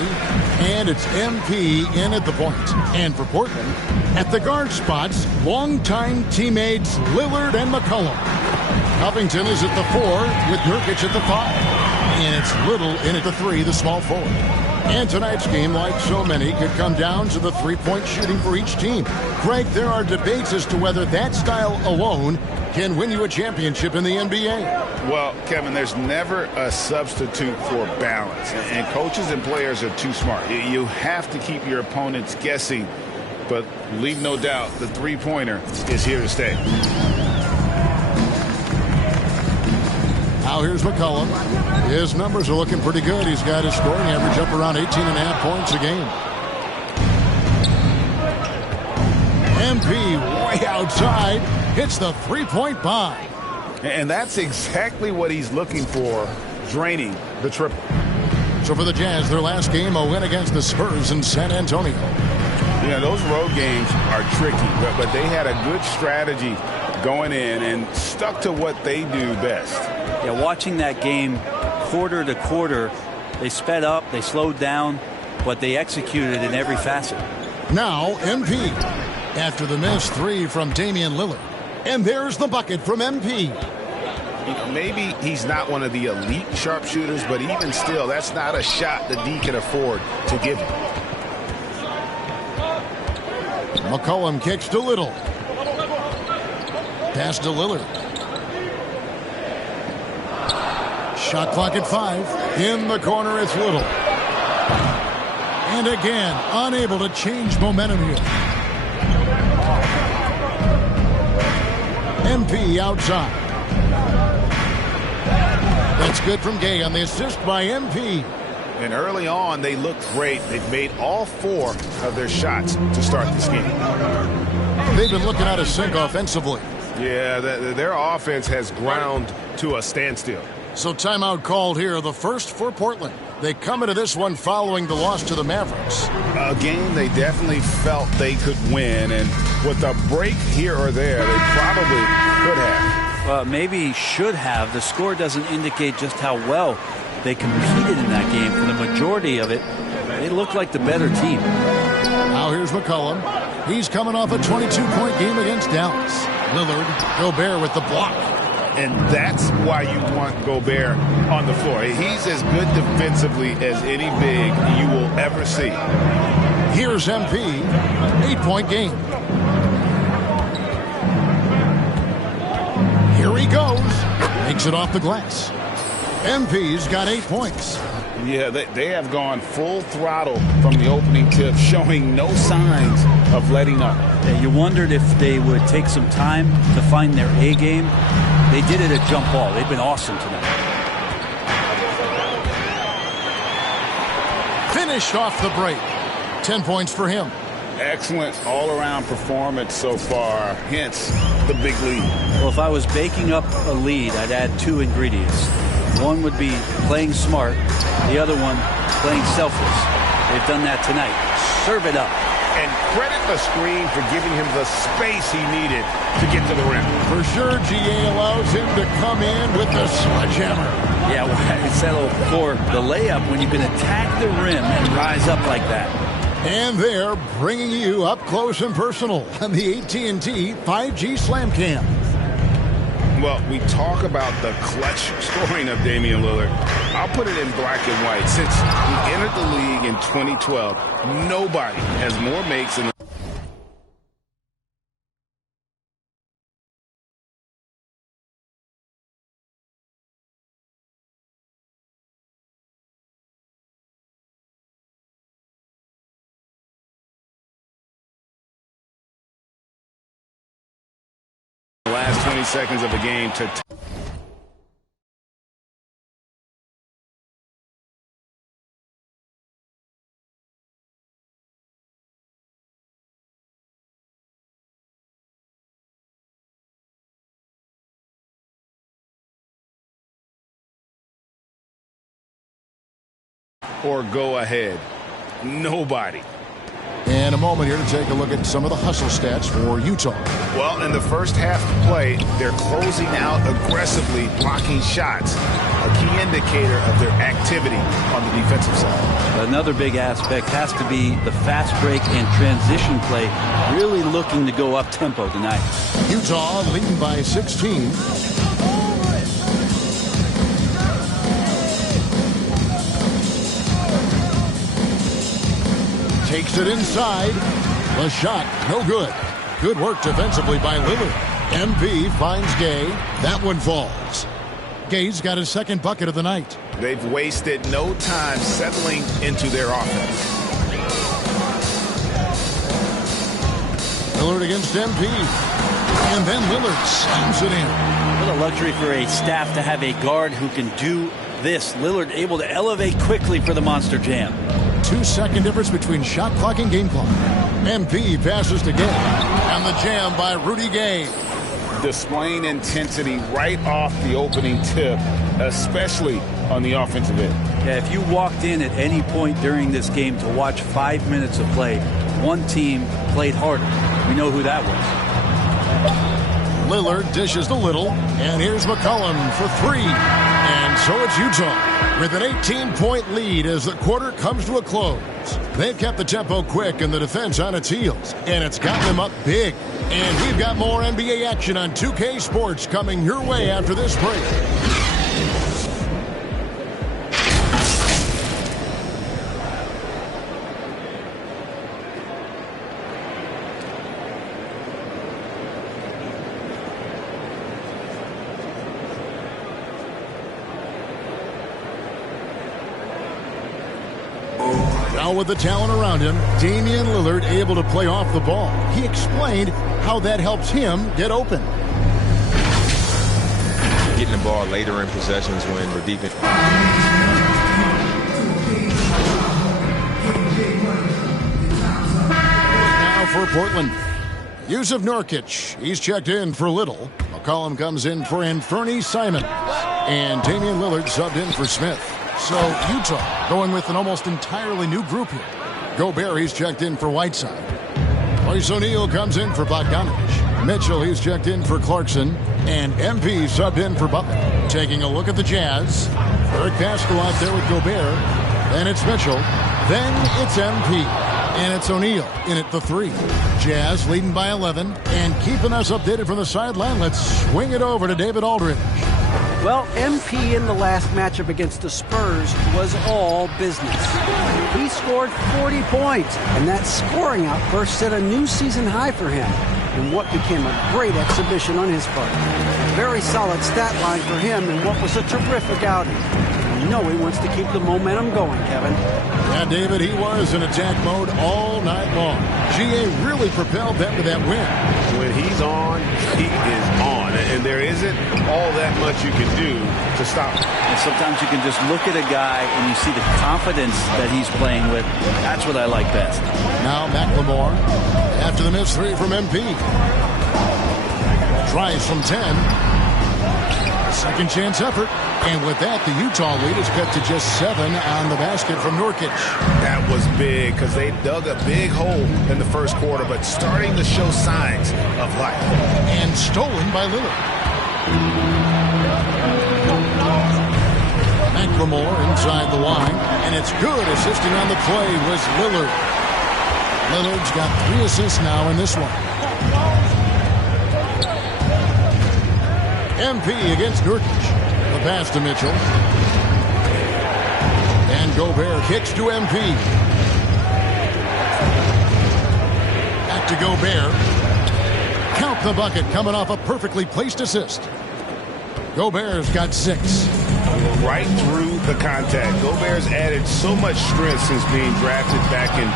And it's MP in at the point. And for Portland, at the guard spots, longtime teammates Lillard and McCollum. Covington is at the 4 with Nurkic at the 5. And it's Little in at the 3, the small forward. And tonight's game, like so many, could come down to the three-point shooting for each team. Greg, there are debates as to whether that style alone can win you a championship in the NBA. Well, Kevin, there's never a substitute for balance. And coaches and players are too smart. You have to keep your opponents guessing. But leave no doubt, the three-pointer is here to stay. Now here's McCollum. His numbers are looking pretty good. He's got his scoring average up around 18.5 points a game. MP way outside. Hits the three-point bomb. And that's exactly what he's looking for, draining the triple. So for the Jazz, their last game, a win against the Spurs in San Antonio. Yeah, those road games are tricky, but they had a good strategy going in and stuck to what they do best. Yeah, watching that game quarter to quarter, they sped up, they slowed down, but they executed in every facet. Now MP after the missed 3 from Damian Lillard. And there's the bucket from MP. You know, maybe he's not one of the elite sharpshooters, but even still, that's not a shot that D can afford to give him. McCollum kicks to Little. Pass to Lillard. Shot clock at 5. In the corner, it's Little. And again, unable to change momentum here. MP outside. That's good from Gay on the assist by MP. And early on, they looked great. They've made all 4 of their shots to start this game. They've been looking out of sync offensively. Yeah, their offense has ground to a standstill. So timeout called here, the first for Portland. They come into this one following the loss to the Mavericks. A game they definitely felt they could win, and with a break here or there, they probably could have. Well, maybe should have. The score doesn't indicate just how well they competed in that game. For the majority of it, they looked like the better team. Now here's McCollum. He's coming off a 22-point game against Dallas. Lillard, Gobert with the block. And that's why you want Gobert on the floor. He's as good defensively as any big you will ever see. Here's MP, 8-point game. he goes. Makes it off the glass. MP's got 8 points. Yeah, they have gone full throttle from the opening tip, showing no signs of letting up. Yeah, you wondered if they would take some time to find their A game. They did it at jump ball. They've been awesome tonight. Finished off the break. 10 points for him. Excellent all-around performance so far, hence the big lead. Well, if I was baking up a lead, I'd add 2 ingredients. One would be playing smart. The other one, playing selfless. They've done that tonight. Serve it up. And credit the screen for giving him the space he needed to get to the rim. For sure, GA allows him to come in with the sledgehammer. Yeah, well, it's settled for the layup when you can attack the rim and rise up like that. And they're bringing you up close and personal on the AT&T 5G Slam Cam. Well, we talk about the clutch scoring of Damian Lillard. I'll put it in black and white. Since he entered the league in 2012, nobody has more makes in the last 20 seconds of the game to or go ahead. Nobody. And a moment here to take a look at some of the hustle stats for Utah. Well, in the first half of play, they're closing out aggressively, blocking shots, a key indicator of their activity on the defensive side. Another big aspect has to be the fast break and transition play, really looking to go up-tempo tonight. Utah leading by 16. Takes it inside. The shot, no good. Good work defensively by Lillard. MP finds Gay. That one falls. Gay's got his second bucket of the night. They've wasted no time settling into their offense. Lillard against MP. And then Lillard slams it in. What a luxury for a staff to have a guard who can do this. Lillard able to elevate quickly for the Monster Jam. 2-second difference between shot clock and game clock. MP passes to Gay. And the jam by Rudy Gay. Displaying intensity right off the opening tip, especially on the offensive end. Yeah, if you walked in at any point during this game to watch 5 minutes of play, one team played harder. We know who that was. Lillard dishes to Little, and here's McCollum for 3. And so it's Utah with an 18-point lead as the quarter comes to a close. They've kept the tempo quick and the defense on its heels, and it's gotten them up big. And we've got more NBA action on 2K Sports coming your way after this break. Now with the talent around him, Damian Lillard able to play off the ball. He explained how that helps him get open. Getting the ball later in possessions when the defense. Now for Portland. Yusuf Nurkic. He's checked in for Little. McCollum comes in for Anthony Simon. And Damian Lillard subbed in for Smith. So Utah going with an almost entirely new group here. Gobert, he's checked in for Whiteside. Royce O'Neal comes in for Bogdanovich. Mitchell, he's checked in for Clarkson. And MP subbed in for Butler. Taking a look at the Jazz. Eric Pascal out there with Gobert. Then it's Mitchell. Then it's MP. And it's O'Neal in at the 3. Jazz leading by 11. And keeping us updated from the sideline, let's swing it over to David Aldridge. Well, MP in the last matchup against the Spurs was all business. He scored 40 points, and that scoring outburst set a new season high for him in what became a great exhibition on his part. very solid stat line for him in what was a terrific outing. You know he wants to keep the momentum going, Kevin. Yeah, David, he was in attack mode all night long. GA really propelled them to that win. When he's on, he is on. And there isn't all that much you can do to stop him. And sometimes you can just look at a guy and you see the confidence that he's playing with. That's what I like best. Now McLemore, after the missed three from MP. Tries from 10. Second chance effort. And with that, the Utah lead is cut to just 7 on the basket from Nurkic. That was big because they dug a big hole in the first quarter, but starting to show signs of life. And stolen by Lillard. McLemore inside the line, and it's good. Assisting on the play was Lillard. Lillard's got 3 assists now in this one. MP against Nurkic. The pass to Mitchell. And Gobert kicks to MP. Back to Gobert. Count the bucket coming off a perfectly placed assist. Gobert's got 6. Right through the contact. Gobert's added so much strength since being drafted back in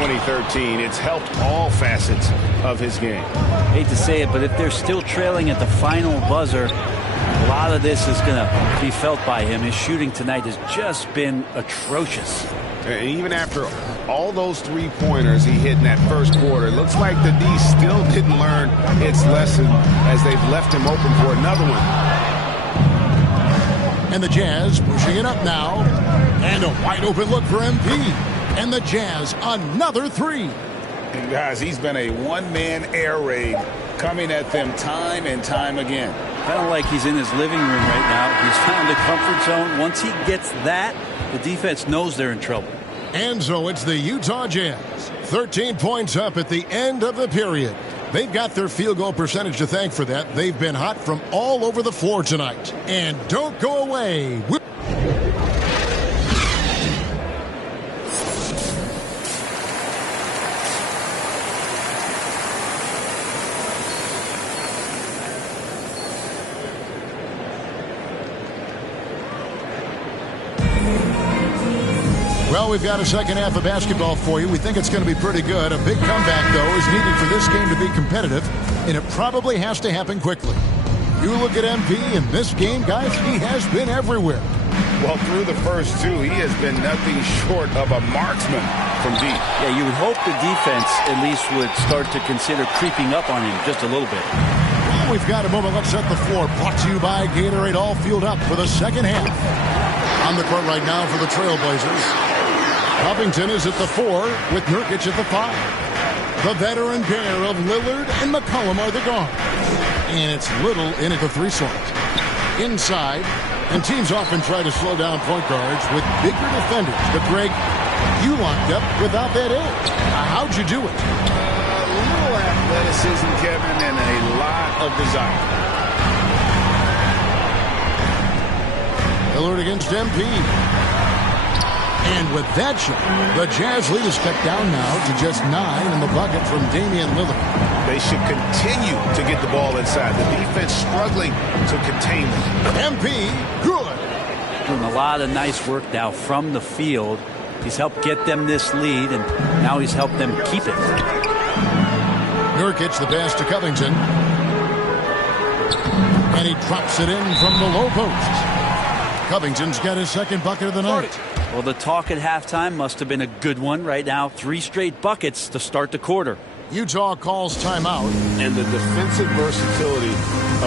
2013. It's helped all facets of his game. Hate to say it, but if they're still trailing at the final buzzer, a lot of this is going to be felt by him. His shooting tonight has just been atrocious. And even after all those three-pointers he hit in that first quarter, it looks like the D still didn't learn its lesson as they've left him open for another one. And the Jazz pushing it up now. And a wide open look for MP. And the Jazz another 3. And guys, he's been a one-man air raid coming at them time and time again. Kind of like he's in his living room right now. He's found a comfort zone. Once he gets that, the defense knows they're in trouble. And so it's the Utah Jazz. 13 points up at the end of the period. They've got their field goal percentage to thank for that. They've been hot from all over the floor tonight. And don't go away. Well, we've got a second half of basketball for you. We think it's going to be pretty good. A big comeback, though, is needed for this game to be competitive, and it probably has to happen quickly. You look at MP in this game, guys, he has been everywhere. Well, through the first 2, he has been nothing short of a marksman from deep. Yeah, you would hope the defense at least would start to consider creeping up on him just a little bit. Well, we've got a moment. Let's set the floor. Brought to you by Gatorade, all fueled up for the second half. On the court right now for the Trailblazers. Covington is at the 4 with Nurkic at the 5. The veteran pair of Lillard and McCollum are the guards. And it's Little in at the 3 slot. Inside, and teams often try to slow down point guards with bigger defenders. But Greg, you locked up without that edge. How'd you do it? A little athleticism, Kevin, and a lot of desire. Lillard against MP. And with that shot, the Jazz lead is cut down now to just 9 in the bucket from Damian Lillard. They should continue to get the ball inside. The defense struggling to contain them. MP, good. Doing a lot of nice work now from the field. He's helped get them this lead, and now he's helped them keep it. Nurkic, the pass to Covington. And he drops it in from the low post. Covington's got his second bucket of the night. Well, the talk at halftime must have been a good one. Right now, 3 straight buckets to start the quarter. Utah calls timeout. And the defensive versatility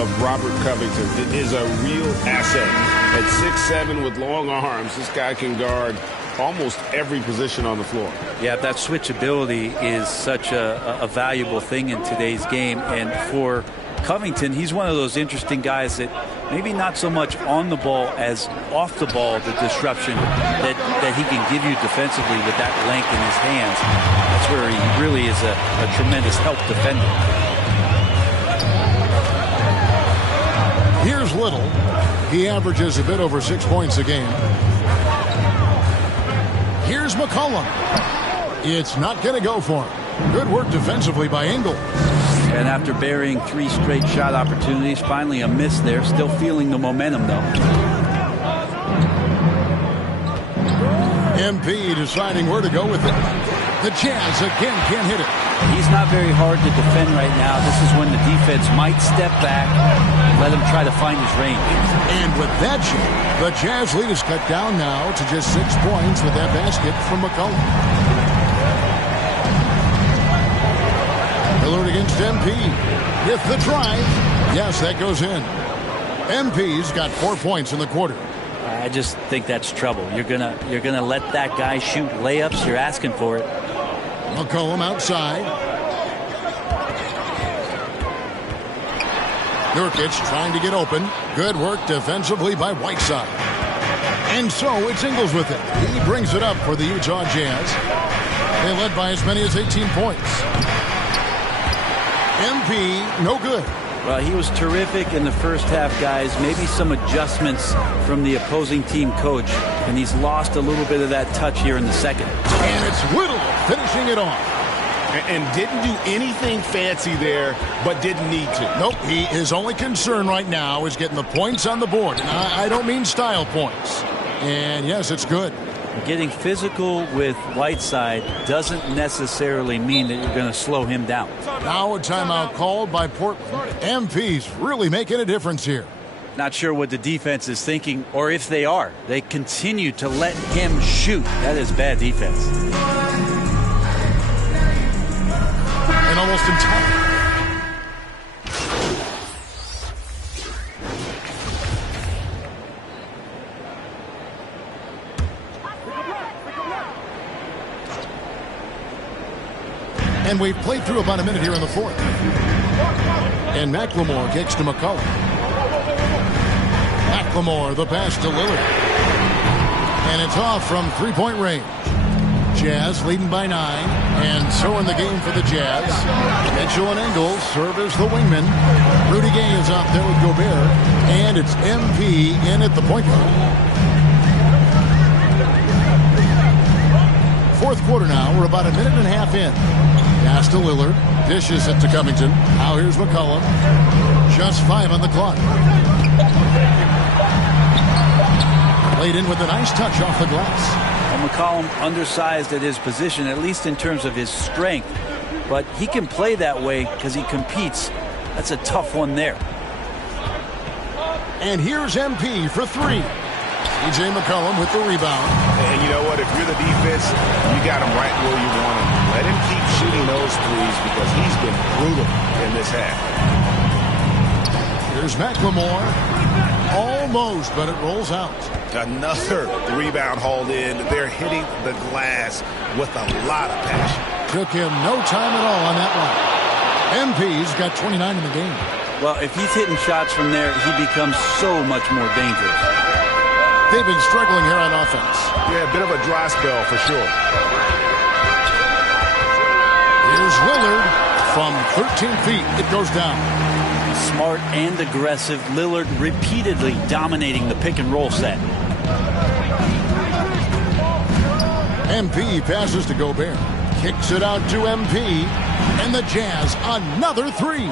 of Robert Covington is a real asset. At 6'7" with long arms, this guy can guard almost every position on the floor. Yeah, that switchability is such a valuable thing in today's game. And for Covington, he's one of those interesting guys that maybe not so much on the ball as off the ball, the disruption that he can give you defensively with that length in his hands. That's where he really is a tremendous help defender. Here's Little. He averages a bit over 6 points a game. Here's McCollum. It's not going to go for him. Good work defensively by Engel. And after burying 3 straight shot opportunities, finally a miss there. Still feeling the momentum, though. MP deciding where to go with it. The Jazz again can't hit it. He's not very hard to defend right now. This is when the defense might step back and let him try to find his range. And with that shot, the Jazz lead is cut down now to just 6 points with that basket from McCollum. Lillard against MP. With the drive. Yes, that goes in. MP's got 4 points in the quarter. I just think that's trouble. You're gonna let that guy shoot layups. You're asking for it. McCollum outside. Nurkic trying to get open. Good work defensively by Whiteside. And so it's Ingles with it. He brings it up for the Utah Jazz. They led by as many as 18 points. MP, no good. Well, he was terrific in the first half, guys. Maybe some adjustments from the opposing team coach, and he's lost a little bit of that touch here in the second. And it's Whittle finishing it off. And didn't do anything fancy there, but didn't need to. Nope, his only concern right now is getting the points on the board. And I don't mean style points. And yes, it's good. Getting physical with Whiteside doesn't necessarily mean that you're going to slow him down. Now a timeout called by Portland. MP's really making a difference here. Not sure what the defense is thinking, or if they are. They continue to let him shoot. That is bad defense. And almost in time. And we've played through about a minute here in the fourth. And McLemore kicks to McCollum. McLemore, the pass to Lillard. And it's off from three-point range. Jazz leading by 9. And so in the game for the Jazz. Mitchell and Ingles serve as the wingman. Rudy Gay is out there with Gobert. And it's MP in at the point guard. Fourth quarter now. We're about a minute and a half in. Pass to Lillard. Dishes it to Covington. Now here's McCollum. Just 5 on the clock. Laid in with a nice touch off the glass. Well, McCollum undersized at his position, at least in terms of his strength. But he can play that way because he competes. That's a tough one there. And here's MP for 3. C.J. McCollum with the rebound. And you know what? If you're the defense, you got him right where you want him. Let him keep shooting those threes because he's been brutal in this half. Here's McLemore. Almost, but it rolls out. Another rebound hauled in. They're hitting the glass with a lot of passion. Took him no time at all on that one. MP's got 29 in the game. Well, if he's hitting shots from there, he becomes so much more dangerous. They've been struggling here on offense. Yeah, a bit of a dry spell for sure. Here's Lillard from 13 feet. It goes down. Smart and aggressive. Lillard repeatedly dominating the pick and roll set. MP passes to Gobert. Kicks it out to MP. And the Jazz another 3.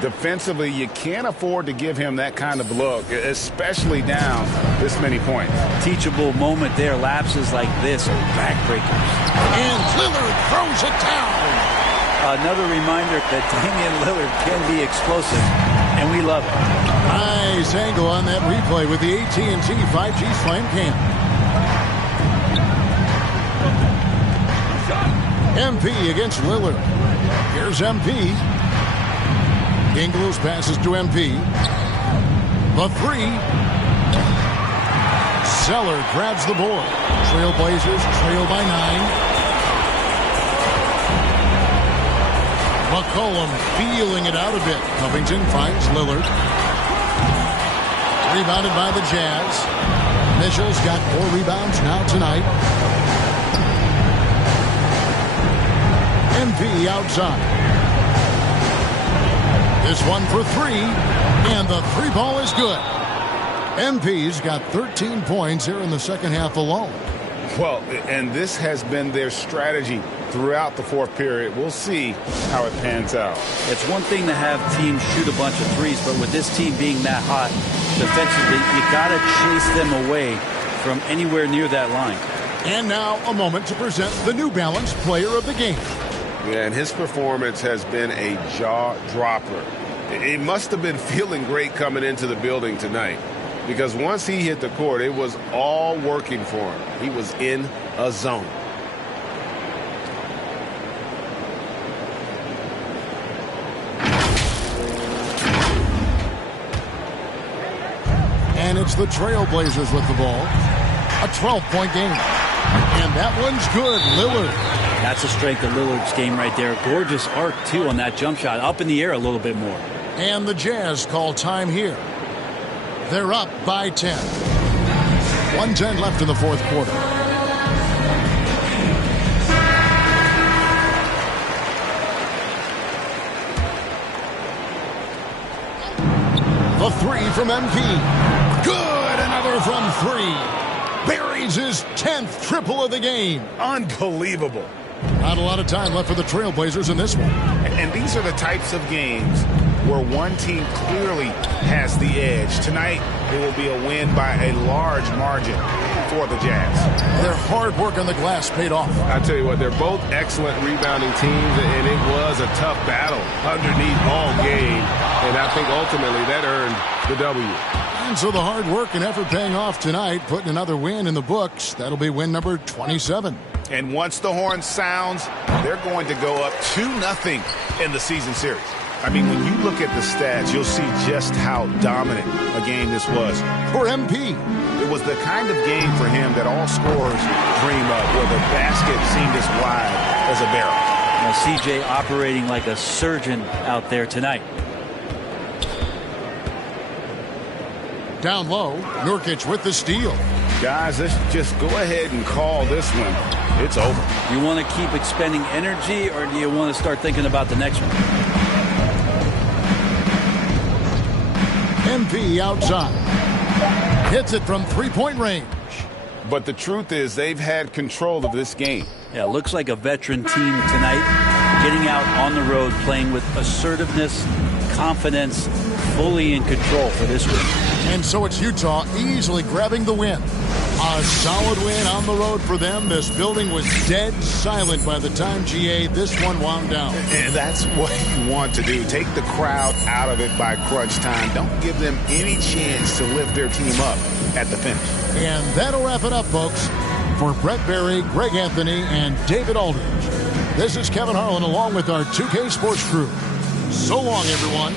Defensively, you can't afford to give him that kind of look, especially down this many points. Teachable moment there. Lapses like this are backbreakers. And Lillard throws it down. Another reminder that Damian Lillard can be explosive, and we love it. Nice angle on that replay with the AT&T 5G Slam Cam. MP against Lillard. Here's MP. Ingles passes to MP. The 3. Zeller grabs the board. Trailblazers trail by 9. McCollum feeling it out a bit. Covington finds Lillard. Rebounded by the Jazz. Mitchell's got 4 rebounds now tonight. MP outside. This one for 3. And the 3 ball is good. MP's got 13 points here in the second half alone. Well, and this has been their strategy throughout the fourth period. We'll see how it pans out. It's one thing to have teams shoot a bunch of threes, but with this team being that hot defensively, you got to chase them away from anywhere near that line. And now a moment to present the New Balance Player of the Game. Yeah, and his performance has been a jaw-dropper. He must have been feeling great coming into the building tonight, because once he hit the court, it was all working for him. He was in a zone. And it's the Trailblazers with the ball. A 12-point game. And that one's good. Lillard. That's the strength of Lillard's game right there. Gorgeous arc, too, on that jump shot. Up in the air a little bit more. And the Jazz call time here. They're up by 10. 1:10 left in the fourth quarter. The three from MP. Good! Another from three. Buries his 10th triple of the game. Unbelievable. Not a lot of time left for the Trailblazers in this one. And these are the types of games where one team clearly has the edge. Tonight, it will be a win by a large margin for the Jazz. Their hard work on the glass paid off. I tell you what, they're both excellent rebounding teams, and it was a tough battle underneath all game. And I think ultimately that earned the W. And so the hard work and effort paying off tonight, putting another win in the books. That'll be win number 27. And once the horn sounds, they're going to go up 2-0 in the season series. I mean, when you look at the stats, you'll see just how dominant a game this was. For MP, it was the kind of game for him that all scorers dream of, where the basket seemed as wide as a barrel. Now, CJ operating like a surgeon out there tonight. Down low, Nurkic with the steal. Guys, let's just go ahead and call this one. It's over. You want to keep expending energy, or do you want to start thinking about the next one? MP outside. Hits it from three-point range. But the truth is, they've had control of this game. Yeah, looks like a veteran team tonight, getting out on the road, playing with assertiveness, confidence, fully in control for this one. And so it's Utah easily grabbing the win. A solid win on the road for them. This building was dead silent by the time, GA, this one wound down. And that's what you want to do. Take the crowd out of it by crunch time. Don't give them any chance to lift their team up at the finish. And that'll wrap it up, folks. For Brett Berry, Greg Anthony, and David Aldridge, this is Kevin Harlan along with our 2K Sports crew. So long, everyone.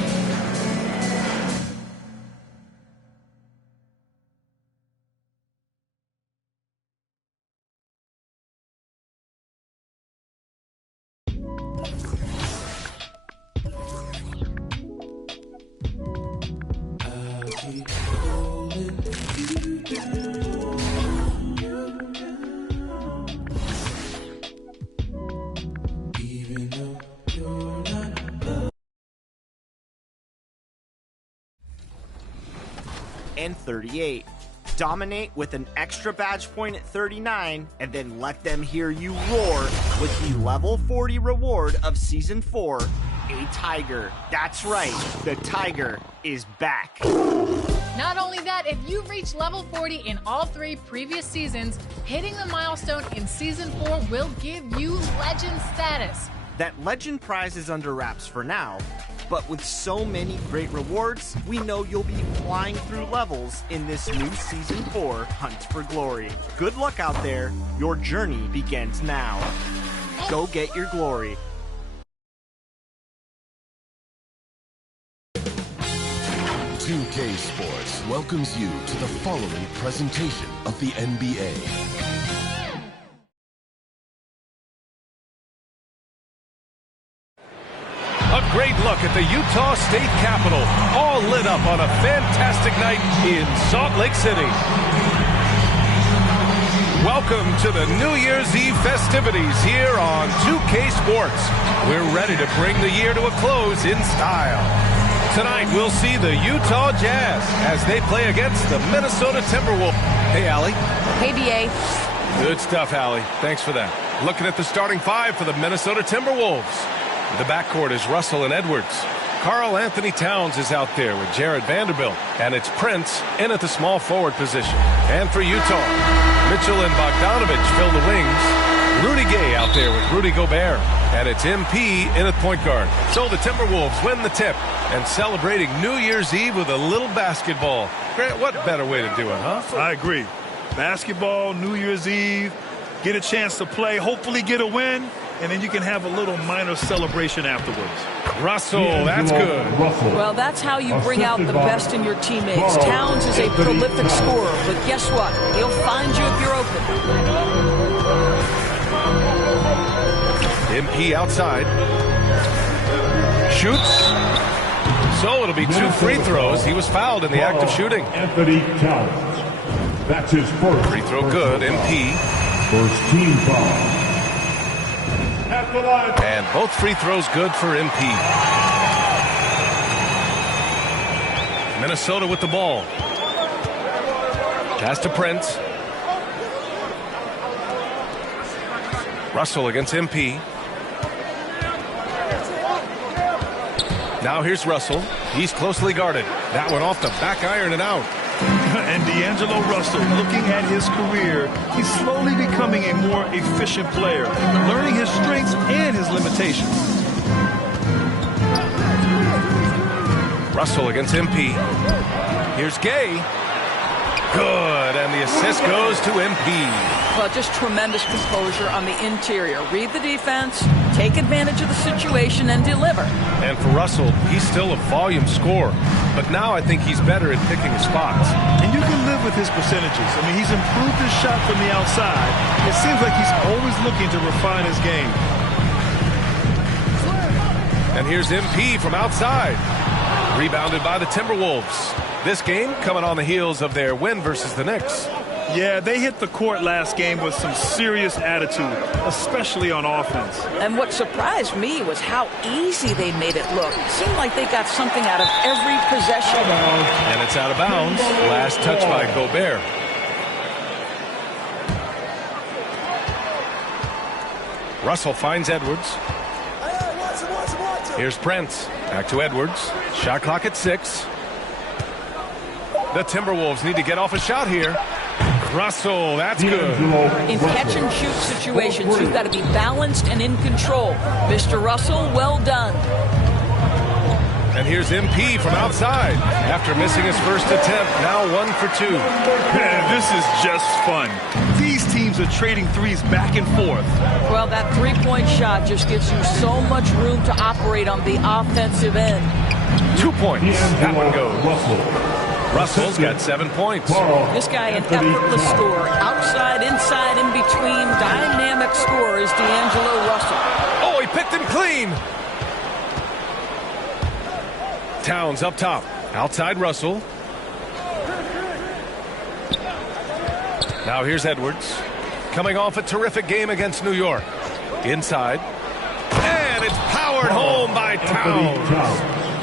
And 38. Dominate with an extra badge point at 39, and then let them hear you roar with the level 40 reward of Season 4, a Tiger. That's right, the Tiger is back. Not only that, if you've reached level 40 in all 3 previous seasons, hitting the milestone in Season 4 will give you Legend status. That Legend prize is under wraps for now, but with so many great rewards, we know you'll be flying through levels in this new Season 4 Hunt for Glory. Good luck out there. Your journey begins now. Go get your glory. "2K Sports welcomes you to the following presentation of the NBA. A great look at the Utah State Capitol, all lit up on a fantastic night in Salt Lake City. Welcome to the New Year's Eve festivities here on 2K Sports. We're ready to bring the year to a close in style. Tonight, we'll see the Utah Jazz as they play against the Minnesota Timberwolves. Hey, Allie. Hey, BA. Good stuff, Allie. Thanks for that. Looking at the starting five for the Minnesota Timberwolves. The backcourt is Russell and Edwards. Karl Anthony Towns is out there with Jared Vanderbilt. And it's Prince in at the small forward position. And for Utah, Mitchell and Bogdanovich fill the wings. Rudy Gay out there with Rudy Gobert. And it's MP in at point guard. So the Timberwolves win the tip and celebrating New Year's Eve with a little basketball. Grant, what better way to do it, huh? I agree. Basketball, New Year's Eve, get a chance to play, hopefully get a win, and then you can have a little minor celebration afterwards. Russell, that's good. Well, that's how you bring out the best in your teammates. Towns is a prolific scorer, but guess what? He'll find you if you're open. MP outside. Shoots. So it'll be 2 free throws. He was fouled in the act of shooting. Anthony Towns. That's his first. Free throw good, MP. First team foul. At the line. And both free throws good for MP. Minnesota with the ball. Pass to Prince. Russell against MP. Now here's Russell. He's closely guarded. That one off the back iron and out. And D'Angelo Russell, looking at his career, he's slowly becoming a more efficient player, learning his strengths and his limitations. Russell against MP. Here's Gay. Good, and the assist goes to MP. Well, just tremendous composure on the interior. Read the defense, take advantage of the situation, and deliver. And for Russell, he's still a volume scorer. But now I think he's better at picking his spots. And you can live with his percentages. I mean, he's improved his shot from the outside. It seems like he's always looking to refine his game. And here's MP from outside. Rebounded by the Timberwolves. This game coming on the heels of their win versus the Knicks. Yeah, they hit the court last game with some serious attitude, especially on offense. And what surprised me was how easy they made it look. It seemed like they got something out of every possession. And it's out of bounds. Last touch by Gobert. Russell finds Edwards. Here's Prince. Back to Edwards. Shot clock at 6. The Timberwolves need to get off a shot here. Russell, that's good. In catch-and-shoot situations, you've got to be balanced and in control. Mr. Russell, well done. And here's MP from outside. After missing his first attempt, now 1 for 2. Man, this is just fun. These teams are trading threes back and forth. Well, that three-point shot just gives you so much room to operate on the offensive end. 2 points. That one goes. Russell's got 7 points. This guy, an effortless scorer. Outside, inside, in between. Dynamic scorer is D'Angelo Russell. Oh, he picked him clean. Towns up top. Outside Russell. Now here's Edwards. Coming off a terrific game against New York. Inside. And it's powered home by Towns.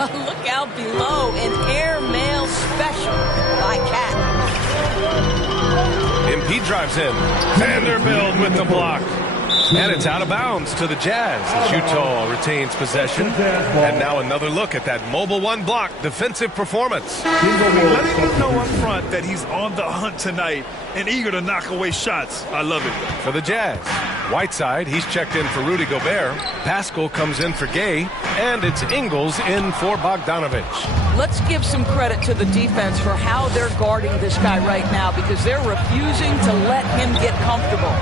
Look out below, an airmail special by Cat. MP drives in. Vanderbilt with the block. And it's out of bounds to the Jazz as Utah retains possession. And now another look at that mobile one block defensive performance. Letting him know up front that he's on the hunt tonight and eager to knock away shots. I love it. For the Jazz, Whiteside, he's checked in for Rudy Gobert. Pascal comes in for Gay. And it's Ingles in for Bogdanovich. Let's give some credit to the defense for how they're guarding this guy right now because they're refusing to let him get comfortable.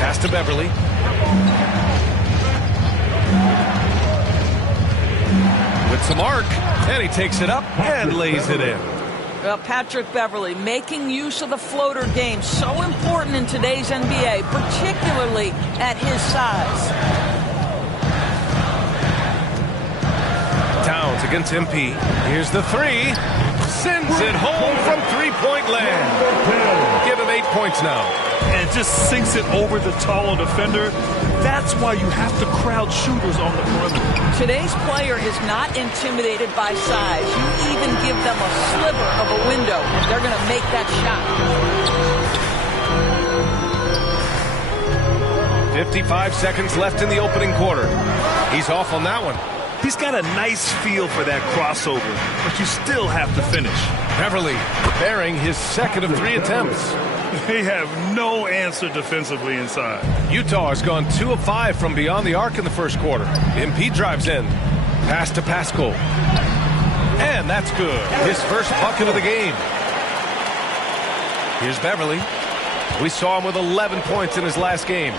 Pass to Beverly. With some arc. And he takes it up and lays it in. Well, Patrick Beverly making use of the floater game. So important in today's NBA, particularly at his size. Towns against MP. Here's the 3. Sends it home from three-point land. Give him 8 points now. And just sinks it over the taller defender. That's why you have to crowd shooters on the perimeter. Today's player is not intimidated by size. You even give them a sliver of a window, and they're going to make that shot. 55 seconds left in the opening quarter. He's off on that one. He's got a nice feel for that crossover, but you still have to finish. Beverly bearing his second of 3 attempts. They have no answer defensively inside. Utah has gone 2 of 5 from beyond the arc in the first quarter. MP drives in. Pass to Pascal. And that's good. His first bucket of the game. Here's Beverly. We saw him with 11 points in his last game.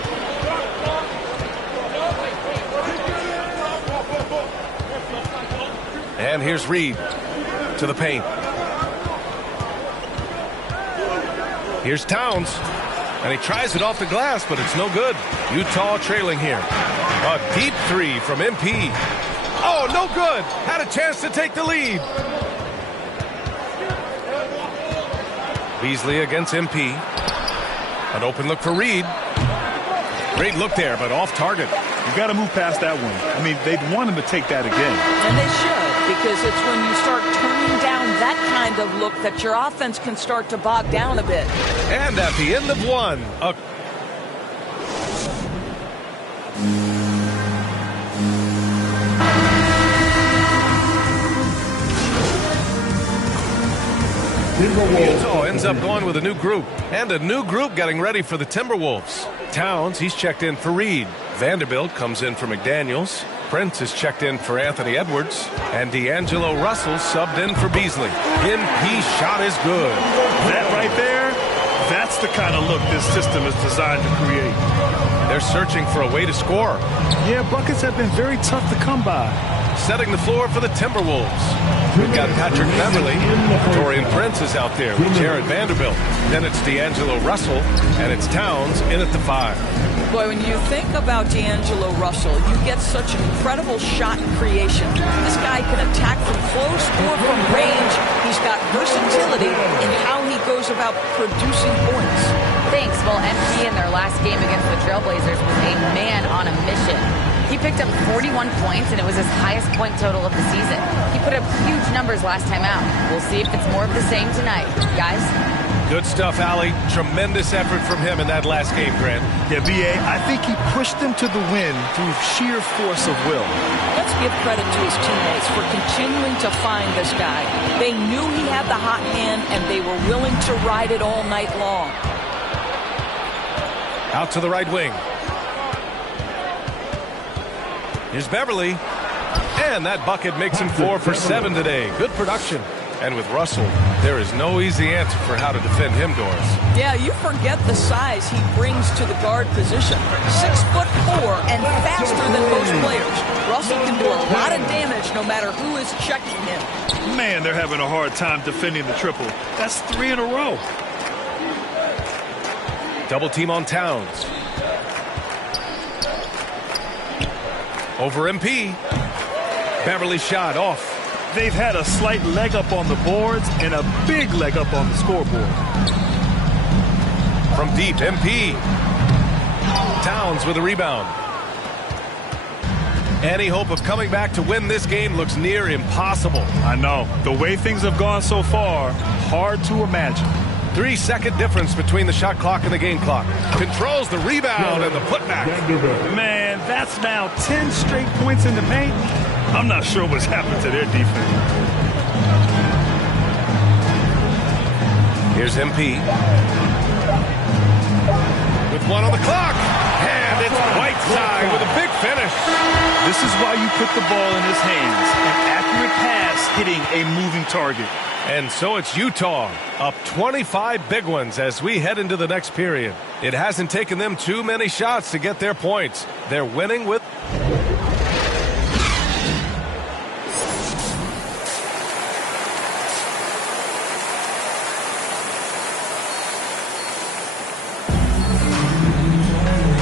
And here's Reed to the paint. Here's Towns. And he tries it off the glass, but it's no good. Utah trailing here. A deep 3 from MP. Oh, no good. Had a chance to take the lead. Beasley against MP. An open look for Reed. Great look there, but off target. You got to move past that one. I mean, they'd want him to take that again. And they should, because it's when you start turning down that kind of look that your offense can start to bog down a bit. And at the end of one, Utah ends up going with a new group, and a new group getting ready for the Timberwolves. Towns, he's checked in for Reed. Vanderbilt comes in for McDaniels. Prince is checked in for Anthony Edwards. And D'Angelo Russell subbed in for Beasley. MP's shot is good. That right there, that's the kind of look this system is designed to create. They're searching for a way to score. Yeah, buckets have been very tough to come by. Setting the floor for the Timberwolves. We've got Patrick Beverly. Torian Prince is out there with Jared Vanderbilt. Then it's D'Angelo Russell, and it's Towns in at the 5. Boy, when you think about D'Angelo Russell, you get such incredible shot creation. This guy can attack from close or from range. He's got versatility in how he goes about producing points. Thanks. Well, MP in their last game against the Trailblazers was a man on a mission. He picked up 41 points, and it was his highest point total of the season. He put up huge numbers last time out. We'll see if it's more of the same tonight. Guys? Good stuff, Allie. Tremendous effort from him in that last game, Grant. Yeah, B.A., I think he pushed them to the win through sheer force of will. Let's give credit to his teammates for continuing to find this guy. They knew he had the hot hand, and they were willing to ride it all night long. Out to the right wing. Here's Beverly. And that bucket makes him 4 for 7 today. Good production. And with Russell, there is no easy answer for how to defend him, Doris. Yeah, you forget the size he brings to the guard position. 6'4" and faster than most players. Russell can do a lot of damage no matter who is checking him. Man, they're having a hard time defending the triple. That's 3 in a row. Double team on Towns. Over MP. Beverly shot off. They've had a slight leg up on the boards and a big leg up on the scoreboard. From deep, MP. Towns with a rebound. Any hope of coming back to win this game looks near impossible. I know. The way things have gone so far, hard to imagine. 3-second difference between the shot clock and the game clock. Controls the rebound and the putback. Man, that's now 10 straight points in the paint. I'm not sure what's happened to their defense. Here's MP. With 1 on the clock. And it's Whiteside with a big finish. This is why you put the ball in his hands. An accurate pass hitting a moving target. And so it's Utah, up 25 big ones as we head into the next period. It hasn't taken them too many shots to get their points. They're winning with...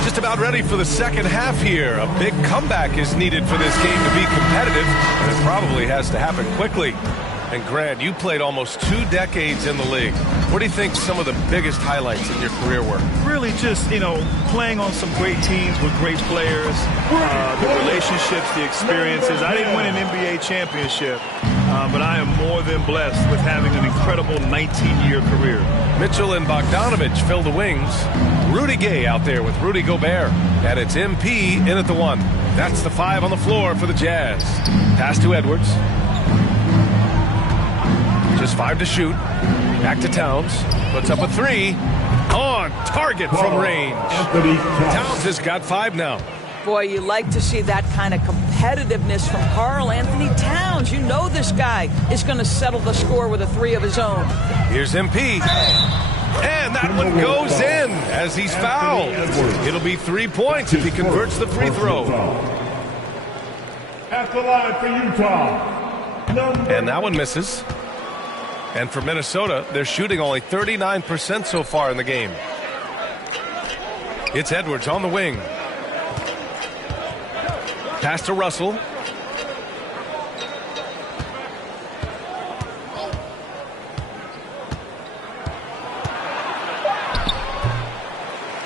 Just about ready for the second half here. A big comeback is needed for this game to be competitive, and it probably has to happen quickly. And Grant, you played almost 2 decades in the league. What do you think some of the biggest highlights in your career were? Really just, playing on some great teams with great players, the relationships, the experiences. I didn't win an NBA championship, but I am more than blessed with having an incredible 19-year career. Mitchell and Bogdanovich fill the wings. Rudy Gay out there with Rudy Gobert. And it's MP in at the 1. That's the 5 on the floor for the Jazz. Pass to Edwards. Just 5 to shoot. Back to Towns. Puts up a 3. On target from range. Towns has got 5 now. Boy, you like to see that kind of competitiveness from Karl Anthony Towns. You know this guy is going to settle the score with a 3 of his own. Here's MP. And that one goes in as he's fouled. It'll be 3 points if he converts the free throw. At the line for Utah. And that one misses. And for Minnesota, they're shooting only 39% so far in the game. It's Edwards on the wing. Pass to Russell.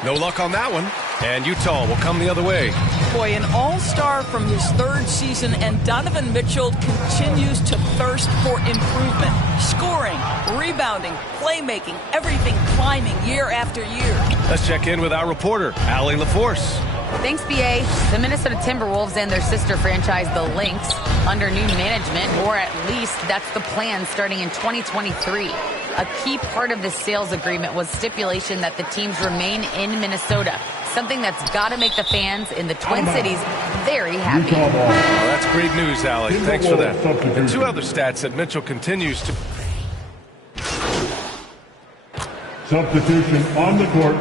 No luck on that one. And Utah will come the other way. Boy, an all-star from his 3rd season, and Donovan Mitchell continues to thirst for improvement. Scoring, rebounding, playmaking, everything climbing year after year. Let's check in with our reporter, Allie LaForce. Thanks, BA. The Minnesota Timberwolves and their sister franchise, the Lynx, under new management, or at least that's the plan starting in 2023. A key part of this sales agreement was stipulation that the teams remain in Minnesota, something that's got to make the fans in the Twin Cities very happy. Well, that's great news, Allie. Thanks for that. And 2 other stats that Mitchell continues to... Substitution on the court.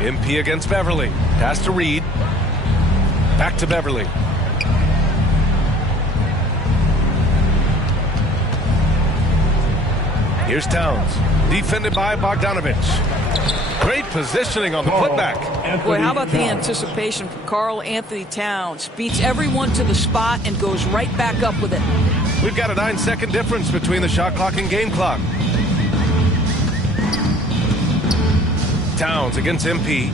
MP against Beverly. Pass to Reed. Back to Beverly. Here's Towns. Defended by Bogdanovich. Great positioning on the putback. Boy, how about the anticipation from Karl Anthony Towns? Beats everyone to the spot and goes right back up with it. We've got a 9-second difference between the shot clock and game clock. Towns against MP.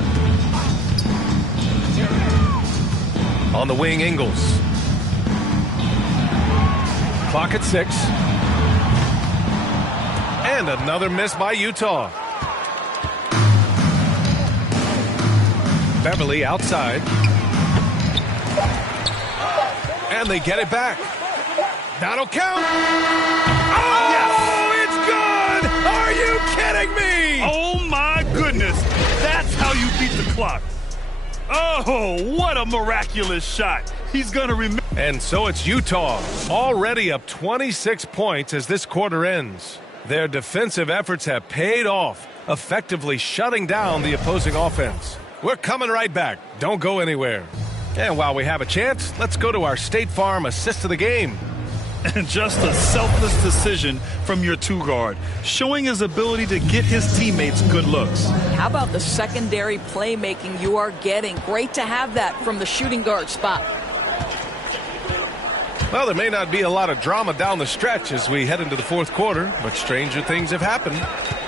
On the wing, Ingles. Clock at 6. And another miss by Utah. Beverly outside. And they get it back. That'll count. Oh, yes. It's good. Are you kidding me? Oh, my goodness. That's how you beat the clock. Oh, what a miraculous shot. He's going to remember. And so it's Utah, already up 26 points as this quarter ends. Their defensive efforts have paid off, effectively shutting down the opposing offense. We're coming right back. Don't go anywhere. And while we have a chance, let's go to our State Farm assist of the game. And just a selfless decision from your 2-guard, showing his ability to get his teammates good looks. How about the secondary playmaking you are getting? Great to have that from the shooting guard spot. Well, there may not be a lot of drama down the stretch as we head into the 4th quarter, but stranger things have happened.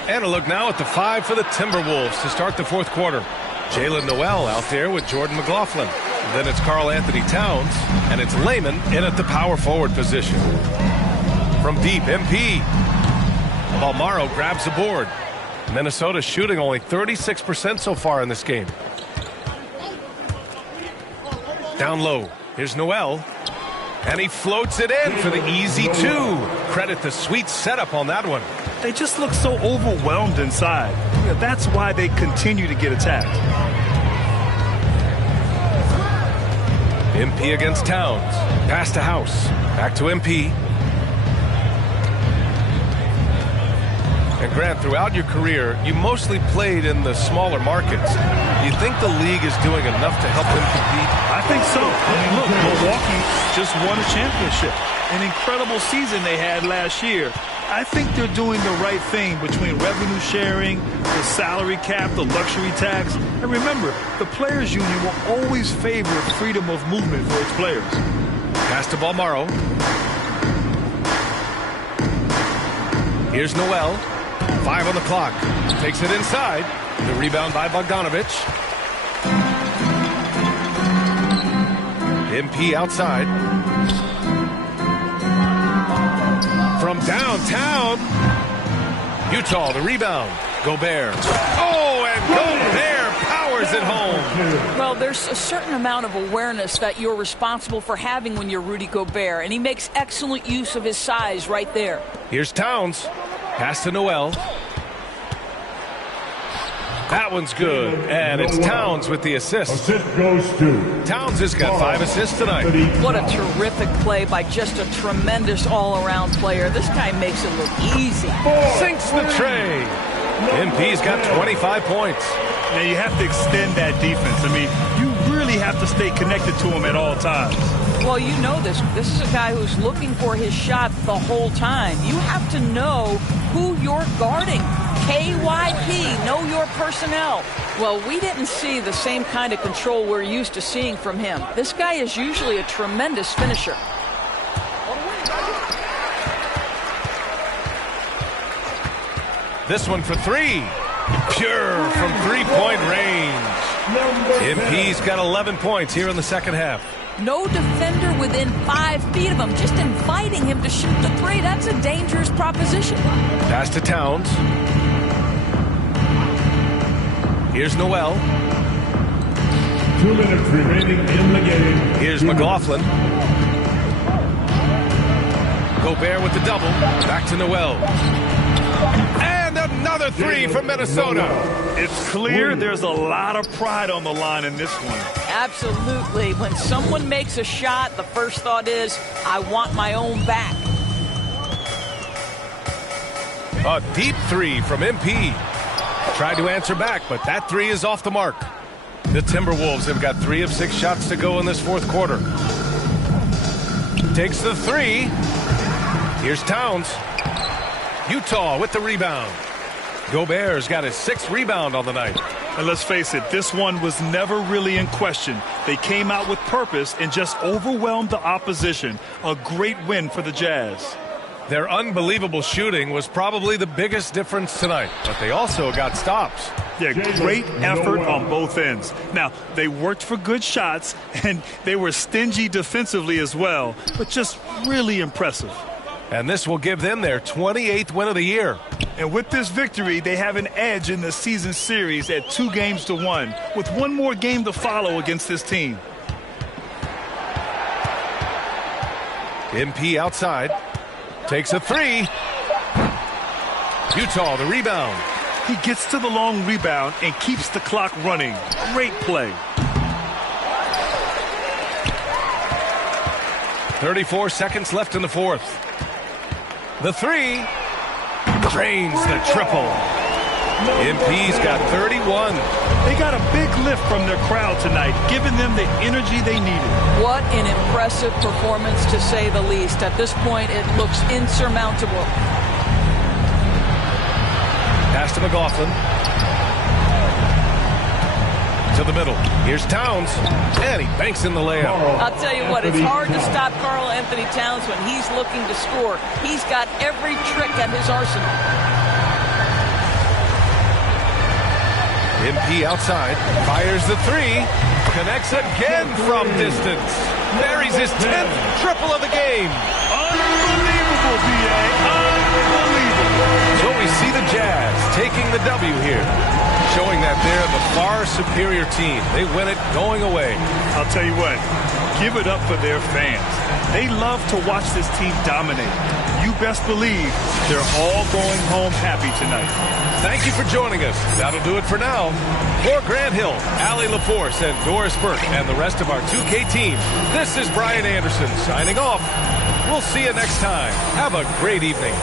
And a look now at the 5 for the Timberwolves to start the 4th quarter. Jalen Noel out there with Jordan McLaughlin. Then it's Karl Anthony Towns, and it's Layman in at the power forward position. From deep, MP. Balmaro grabs the board. Minnesota shooting only 36% so far in this game. Down low. Here's Noel. And he floats it in for the easy 2. Credit the sweet setup on that one. They just look so overwhelmed inside. That's why they continue to get attacked. MP against Towns. Pass to House. Back to MP. And Grant, throughout your career, you mostly played in the smaller markets. Do you think the league is doing enough to help them compete? I think so. I mean, look, Milwaukee just won a championship. An incredible season they had last year. I think they're doing the right thing between revenue sharing, the salary cap, the luxury tax. And remember, the Players Union will always favor freedom of movement for its players. Pass to Balmaro. Here's Noel. 5 on the clock. Takes it inside. The rebound by Bogdanovich. MP outside. From downtown. Utah, the rebound. Gobert. Oh, and Gobert powers it home. Well, there's a certain amount of awareness that you're responsible for having when you're Rudy Gobert, and he makes excellent use of his size right there. Here's Towns. Pass to Noel. That one's good, and it's Towns with the assist. Assist goes to Towns has got 5 assists tonight. What a terrific play by just a tremendous all-around player. This guy makes it look easy. Sinks the tray. MP's got 25 points. Now you have to extend that defense. I mean, you really have to stay connected to him at all times. Well, you know this. This is a guy who's looking for his shot the whole time. You have to know who you're guarding. KYP, know your personnel. Well, we didn't see the same kind of control we're used to seeing from him. This guy is usually a tremendous finisher. This one for 3. Pure from 3-point range. MP's got 11 points here in the second half. No defender within 5 feet of him, just inviting him to shoot the 3. That's a dangerous proposition. Pass to Towns. Here's Noel. 2 minutes remaining in the game. Here's McLaughlin. Gobert with the double. Back to Noel. And another 3 from Minnesota. It's clear there's a lot of pride on the line in this one. Absolutely. When someone makes a shot, the first thought is, I want my own back. A deep 3 from MP. Tried to answer back, but that 3 is off the mark. The Timberwolves have got 3 of 6 shots to go in this fourth quarter. Takes the 3. Here's Towns. Utah with the rebound. Gobert's got his 6th rebound on the night. And let's face it, this one was never really in question. They came out with purpose and just overwhelmed the opposition. A great win for the Jazz. Their unbelievable shooting was probably the biggest difference tonight, but they also got stops. Yeah, great effort on both ends. Now, they worked for good shots, and they were stingy defensively as well, but just really impressive. And this will give them their 28th win of the year. And with this victory, they have an edge in the season series at 2-1, with one more game to follow against this team. MP outside. Takes a 3. Utah, the rebound. He gets to the long rebound and keeps the clock running. Great play. 34 seconds left in the fourth. The 3. Drains the triple. MP's got 31. They got a big lift from their crowd tonight, giving them the energy they needed. What an impressive performance, to say the least. At this point, it looks insurmountable. Pass to McLaughlin. To the middle. Here's Towns. And he banks in the layup. I'll tell you what, it's hard to stop Karl Anthony Towns when he's looking to score. He's got every trick at his arsenal. MP outside, fires the 3, connects again from distance. Buries his 10th triple of the game. Unbelievable, B.A. Unbelievable. So we see the Jazz taking the W here, showing that they're the far superior team. They win it going away. I'll tell you what, give it up for their fans. They love to watch this team dominate. You best believe they're all going home happy tonight. Thank you for joining us. That'll do it for now. For Grant Hill, Allie LaForce, and Doris Burke, and the rest of our 2K team, this is Brian Anderson signing off. We'll see you next time. Have a great evening.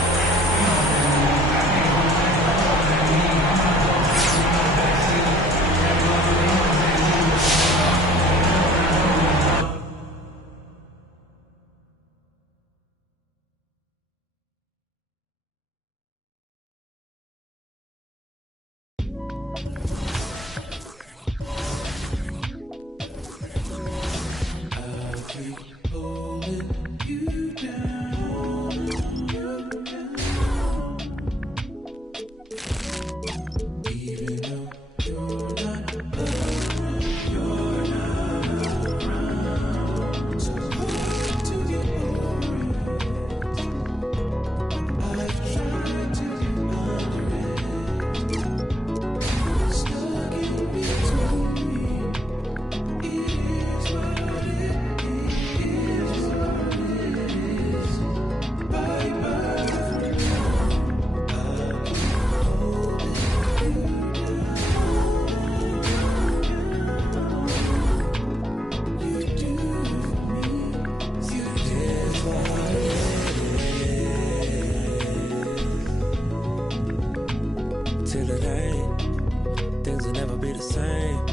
same.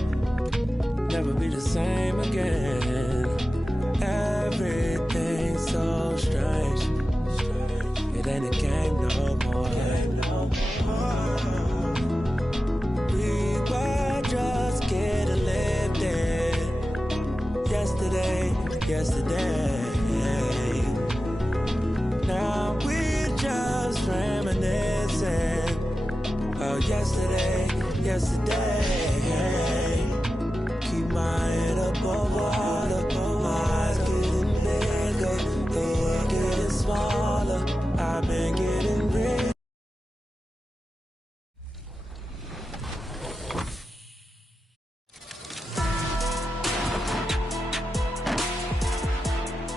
Never be the same again. Everything's so strange. It ain't a game no more. We were just getting lifted. Yesterday. Now we're just reminiscing. Oh, yesterday. Keep my head above water. My eyes getting bigger. The world getting smaller. I've been getting rich.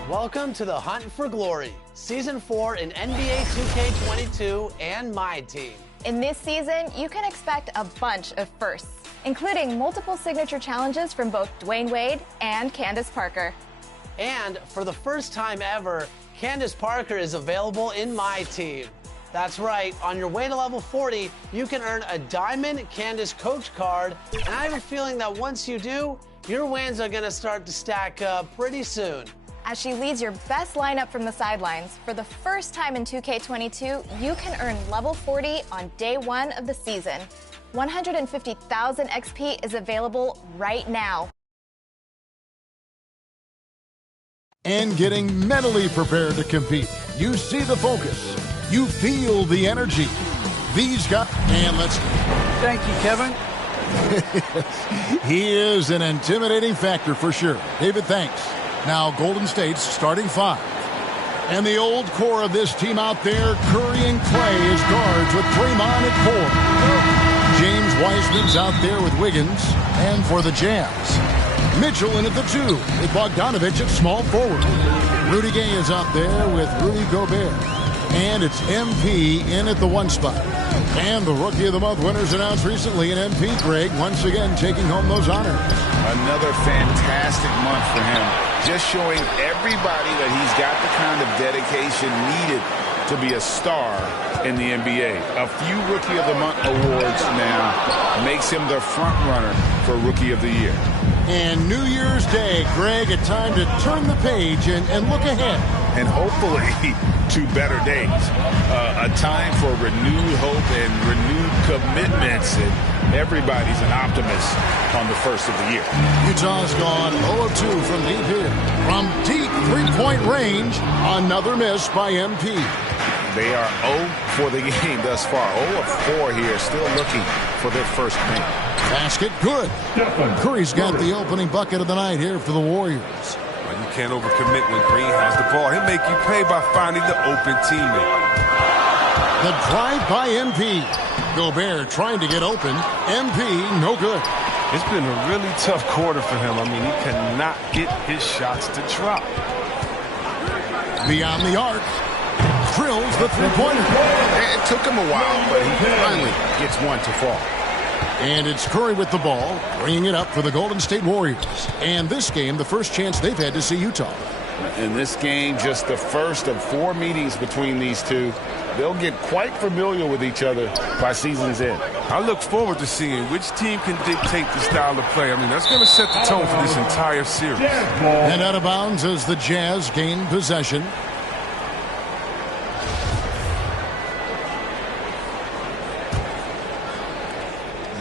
Welcome to the Hunt for Glory, Season 4 in NBA 2K22 and My Team. In this season, you can expect a bunch of firsts, including multiple signature challenges from both Dwayne Wade and Candace Parker. And for the first time ever, Candace Parker is available in My Team. That's right, on your way to level 40, you can earn a Diamond Candace Coach card, and I have a feeling that once you do, your wins are gonna start to stack up pretty soon. As she leads your best lineup from the sidelines, for the first time in 2K22, you can earn level 40 on day 1 of the season. 150,000 XP is available right now. And getting mentally prepared to compete. You see the focus. You feel the energy. These guys, and let's... Thank you, Kevin. He is an intimidating factor for sure. David, thanks. Now Golden State's starting 5. And the old core of this team out there, Curry and Clay as guards with Draymond at 4. James Wiseman's out there with Wiggins. And for the Jazz, Mitchell in at the 2 with Bogdanovich at small forward. Rudy Gay is out there with Rudy Gobert. And it's MP in at the 1 spot. And the Rookie of the Month winners announced recently, and MP Greg once again taking home those honors. Another fantastic month for him. Just showing everybody that he's got the kind of dedication needed to be a star in the NBA. A few Rookie of the Month awards now makes him the front runner for Rookie of the Year. And New Year's Day, Greg, a time to turn the page and look ahead. And hopefully to better days. A time for renewed hope and renewed commitments. And everybody's an optimist on the first of the year. Utah's gone 0 of 2 from deep here. From deep three-point range, another miss by MP. They are 0 for the game thus far. 0 of 4 here, still looking for their first win. Basket, good. Curry's got the opening bucket of the night here for the Warriors. Well, you can't overcommit when Green has the ball. He'll make you pay by finding the open teammate. The drive by MP. Gobert trying to get open. MP, no good. It's been a really tough quarter for him. I mean, he cannot get his shots to drop. Beyond the arc. Drills the three-pointer. It took him a while, but he finally gets one to fall. And it's Curry with the ball, bringing it up for the Golden State Warriors. And this game, the first chance they've had to see Utah. In this game, just the first of 4 meetings between these two. They'll get quite familiar with each other by season's end. I look forward to seeing which team can dictate the style of play. I mean, that's going to set the tone for this entire series. And out of bounds as the Jazz gain possession.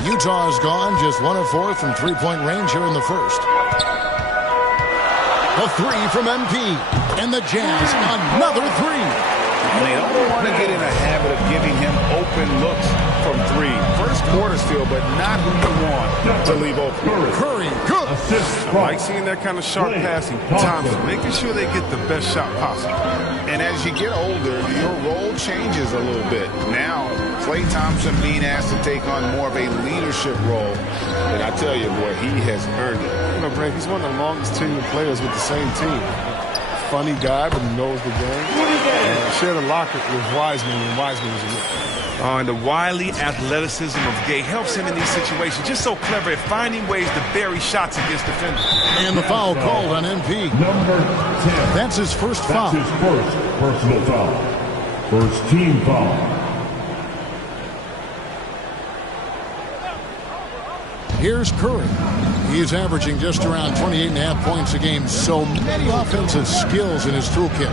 Utah's gone just 1 of 4 from three-point range here in the first. The 3 from MP. And the Jazz, another 3. And they don't want to get in a habit of giving him open looks from 3. First quarter still, but not who you want to leave open. Curry, good. I like seeing that kind of sharp passing. Thompson, making sure they get the best shot possible. And as you get older, your role changes a little bit. Now, Klay Thompson being asked to take on more of a leadership role. And I tell you, boy, he has earned it. You know, Greg, he's one of the longest tenured players with the same team. Funny guy, but he knows the game. Shared a locker with Wiseman when Wiseman was a rookie. And the wily athleticism of Gay helps him in these situations. Just so clever at finding ways to bury shots against defenders. And the foul called on MP. Number 10. That's his first foul. That's his first personal foul. First team foul. Here's Curry. He's averaging just around 28.5 points a game. So many offensive skills in his toolkit.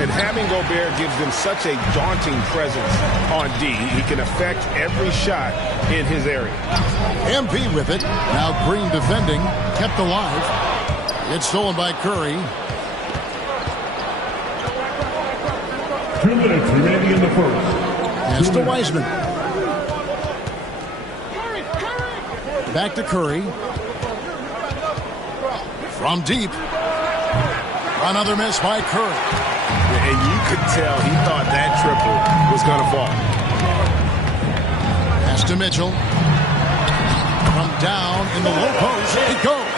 And having Gobert gives them such a daunting presence on D. He can affect every shot in his area. MP with it. Now Green defending. Kept alive. It's stolen by Curry. 2 minutes remaining in the first. Pass to Wiseman. Back to Curry. From deep. Another miss by Curry. And you could tell he thought that triple was going to fall. Pass to Mitchell. From down in the low post, it goes.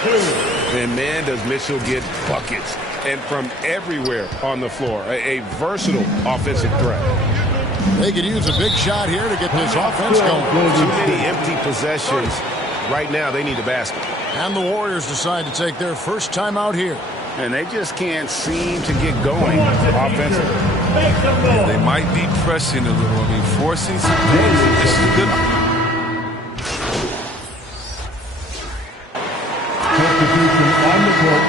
And man, does Mitchell get buckets. And from everywhere on the floor. A versatile offensive threat. They could use a big shot here to get this offense going. Too many empty possessions. Right now, they need a basket. And the Warriors decide to take their first time out here. And they just can't seem to get going offensively. Yeah, they might be pressing a little. I mean, forcing some things. This is good. Substitution on the court.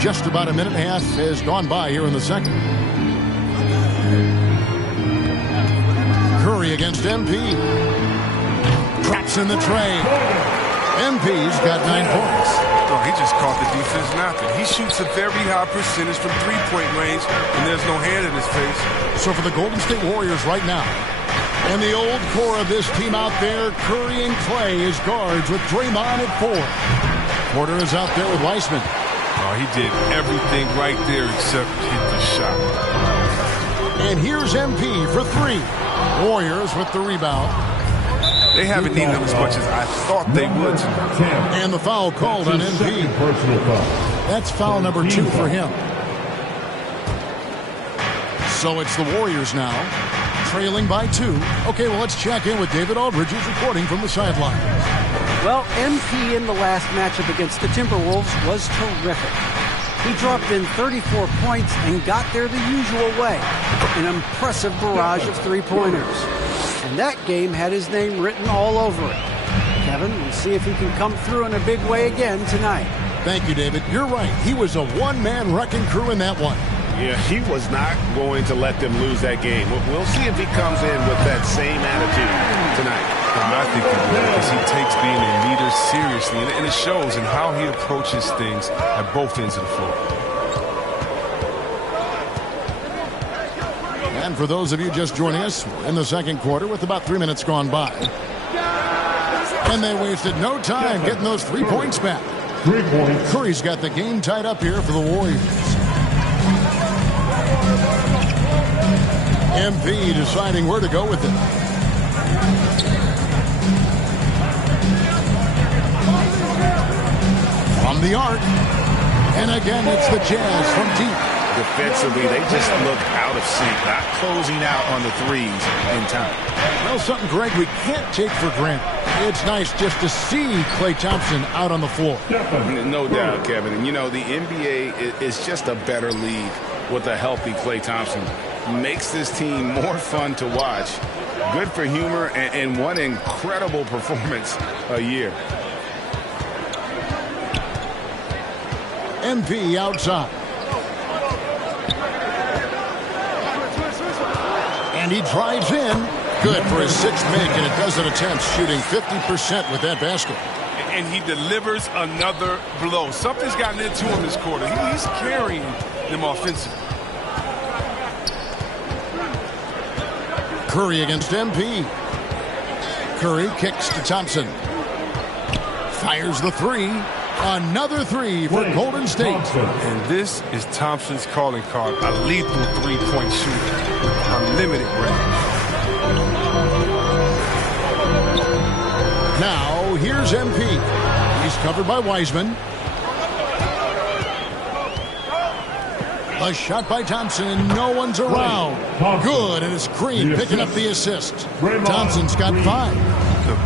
Just about a minute and a half has gone by here in the second. Curry against MP. Drops in the tray. MP's got 9 points. Oh, he just caught the defense napping. He shoots a very high percentage from three-point range, and there's no hand in his face. So for the Golden State Warriors right now, and the old core of this team out there, Curry and Clay as guards with Draymond at 4. Porter is out there with Wiseman. Oh, he did everything right there except hit the shot. And here's MP for 3. Warriors with the rebound. They haven't needed him as much as I thought they would tonight. And the foul called on MP. That's foul number 2 for him. So it's the Warriors now, trailing by 2. Okay, well, let's check in with David Aldridge, who's reporting from the sideline. Well, MP in the last matchup against the Timberwolves was terrific. He dropped in 34 points and got there the usual way, an impressive barrage of three-pointers. And that game had his name written all over it. Kevin, we'll see if he can come through in a big way again tonight. Thank you, David. You're right. He was a one-man wrecking crew in that one. Yeah, he was not going to let them lose that game. We'll see if he comes in with that same attitude tonight. I think he will, because he takes being a leader seriously, and it shows in how he approaches things at both ends of the floor. And for those of you just joining us, we're in the second quarter with about 3 minutes gone by. And they wasted no time getting those 3 points back. 3 points. Curry's got the game tied up here for the Warriors. MP deciding where to go with it. From the arc. And again, it's the Jazz from deep. Defensively, they just look out of sync, not closing out on the threes in time. Well, something, Greg, we can't take for granted. It's nice just to see Klay Thompson out on the floor. No doubt, Kevin. And, you know, the NBA is just a better league with a healthy Klay Thompson. Makes this team more fun to watch. Good for humor and one incredible performance a year. MP outside. And he drives in. Good for his 6th make, and a dozen attempts, shooting 50% with that basket. And he delivers another blow. Something's gotten into him this quarter. He's carrying them offensively. Curry against MP. Curry kicks to Thompson. Fires the 3. Another 3 for Golden State. And this is Thompson's calling card. A lethal three-point shooter. Unlimited range. Now, here's MP. He's covered by Wiseman. A shot by Thompson, and no one's around. Good, and it's Green picking up the assist. Thompson's got 5.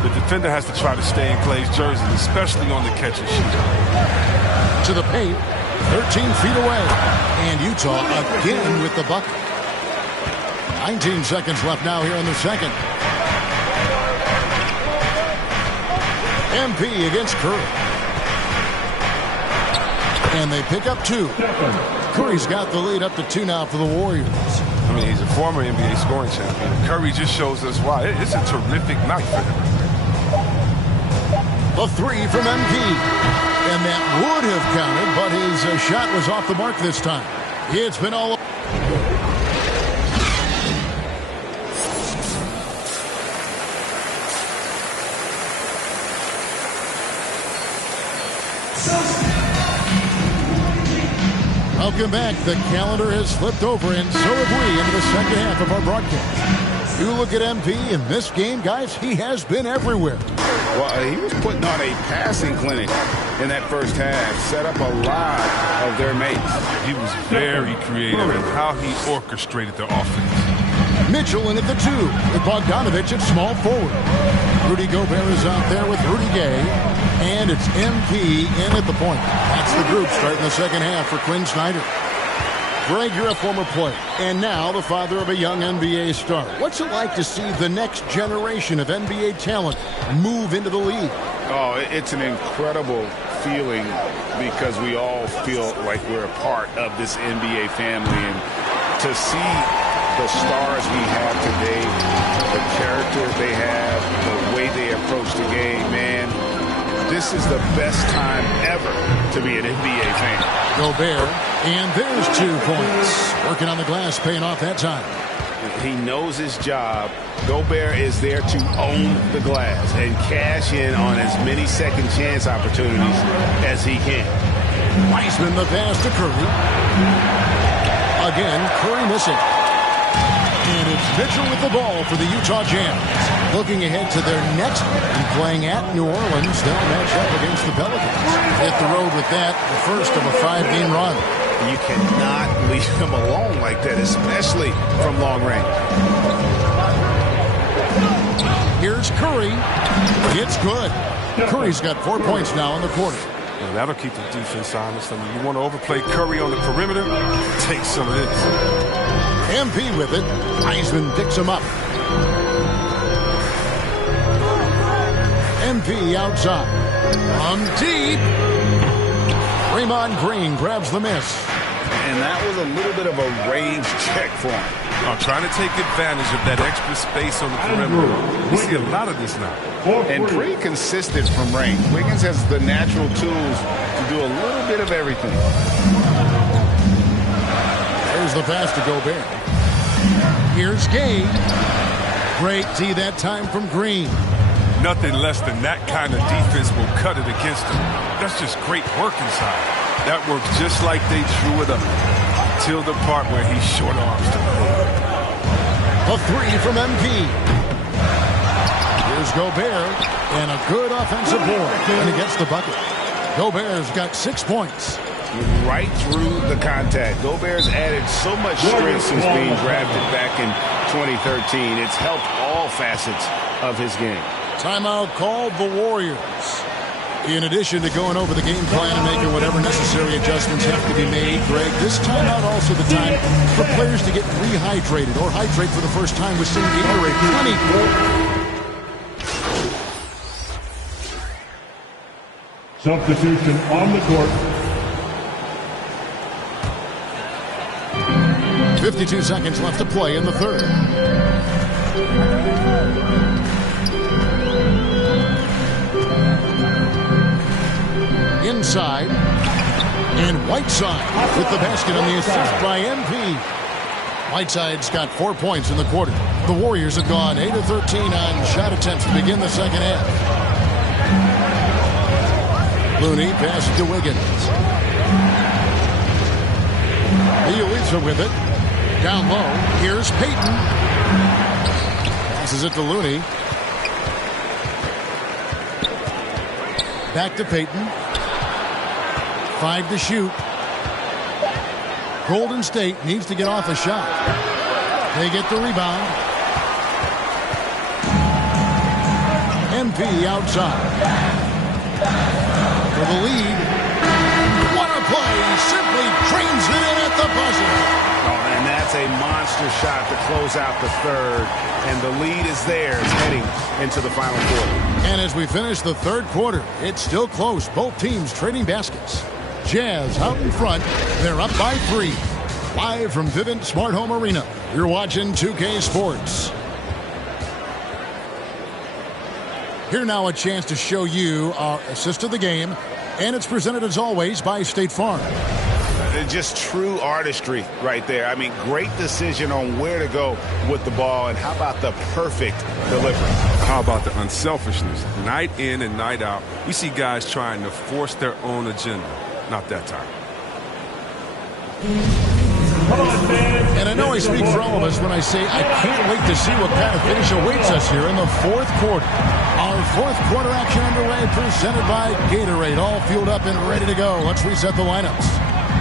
The defender has to try to stay in Klay's jersey, especially on the catch and shoot. To the paint, 13 feet away. And Utah again with the bucket. 19 seconds left now here in the second. MP against Curry. And they pick up 2. Curry's got the lead up to 2 now for the Warriors. I mean, he's a former NBA scoring champion. Curry just shows us why. It's a terrific night for him. The 3 from MP. And that would have counted, but his shot was off the mark this time. It's been all... Welcome back. The calendar has flipped over, and so have we into the second half of our broadcast. You look at MP in this game, guys, he has been everywhere. Well, he was putting on a passing clinic in that first half, set up a lot of their mates. He was very creative in how he orchestrated the offense. Mitchell in at the 2 with Bogdanovich at small forward. Rudy Gobert is out there with Rudy Gay. And it's MP in at the point. That's the group starting the second half for Quinn Snyder. Greg, you're a former player, and now the father of a young NBA star. What's it like to see the next generation of NBA talent move into the league? Oh, it's an incredible feeling because we all feel like we're a part of this NBA family. And to see the stars we have today, the character they have, the way they approach the game, man, this is the best time ever to be an NBA fan. Gobert, and there's 2 points. Working on the glass, paying off that time. He knows his job. Gobert is there to own the glass and cash in on as many second chance opportunities as he can. Wiseman the pass to Curry. Again, Curry missing. And it's Mitchell with the ball for the Utah Jazz. Looking ahead to their next and playing at New Orleans, they'll match up against the Pelicans. Hit the road with that, the first of a 5-game run. You cannot leave him alone like that, especially from long range. Here's Curry. It's good. Curry's got 4 points now in the quarter. Well, that'll keep the defense honest. I mean, you want to overplay Curry on the perimeter? Take some of this. MP with it. Wiseman picks him up. MP outside. From deep. Draymond Green grabs the miss. And that was a little bit of a range check for him. Trying to take advantage of that extra space on the perimeter. We see a lot of this now. And pretty consistent from range. Wiggins has the natural tools to do a little bit of everything. There's the pass to Gobert. Here's Gay. Great D that time from Green. Nothing less than that kind of defense will cut it against him. That's just great work inside. That works just like they drew it up. Till the part where he short arms to A 3 from MP. Here's Gobert. And a good offensive board. And he gets the bucket. Gobert's got 6 points. Right through the contact. Gobert's added so much strength since being drafted back in 2013. It's helped all facets of his game. Timeout called the Warriors. In addition to going over the game plan and making whatever necessary adjustments have to be made, Greg, this timeout also the time for players to get rehydrated or hydrate for the first time with some Gatorade. Plenty. Substitution on the court. 52 seconds left to play in the third. Inside. And Whiteside with the basket on the assist by MP. Whiteside's got 4 points in the quarter. The Warriors have gone 8 of 13 on shot attempts to begin the second half. Looney passes to Wiggins. Bielitsa with it. Down low. Here's Payton. Passes it to Looney. Back to Payton. 5 to shoot. Golden State needs to get off a shot. They get the rebound. MP outside. For the lead. What a play. Simply trains it in at the buzzer. Oh, and that's a monster shot to close out the third, and the lead is theirs heading into the final quarter. And as we finish the third quarter, it's still close. Both teams trading baskets. Jazz out in front. They're up by 3. Live from Vivint Smart Home Arena, you're watching 2K Sports. Here now a chance to show you our assist of the game, and it's presented as always by State Farm. Just true artistry right there. I mean, great decision on where to go with the ball, and how about the perfect delivery? How about the unselfishness? Night in and night out, we see guys trying to force their own agenda. Not that time. And I know I speak for all of us when I say I can't wait to see what kind of finish awaits us here in the fourth quarter. Our fourth quarter action underway, presented by Gatorade, all fueled up and ready to go. Let's reset the lineups.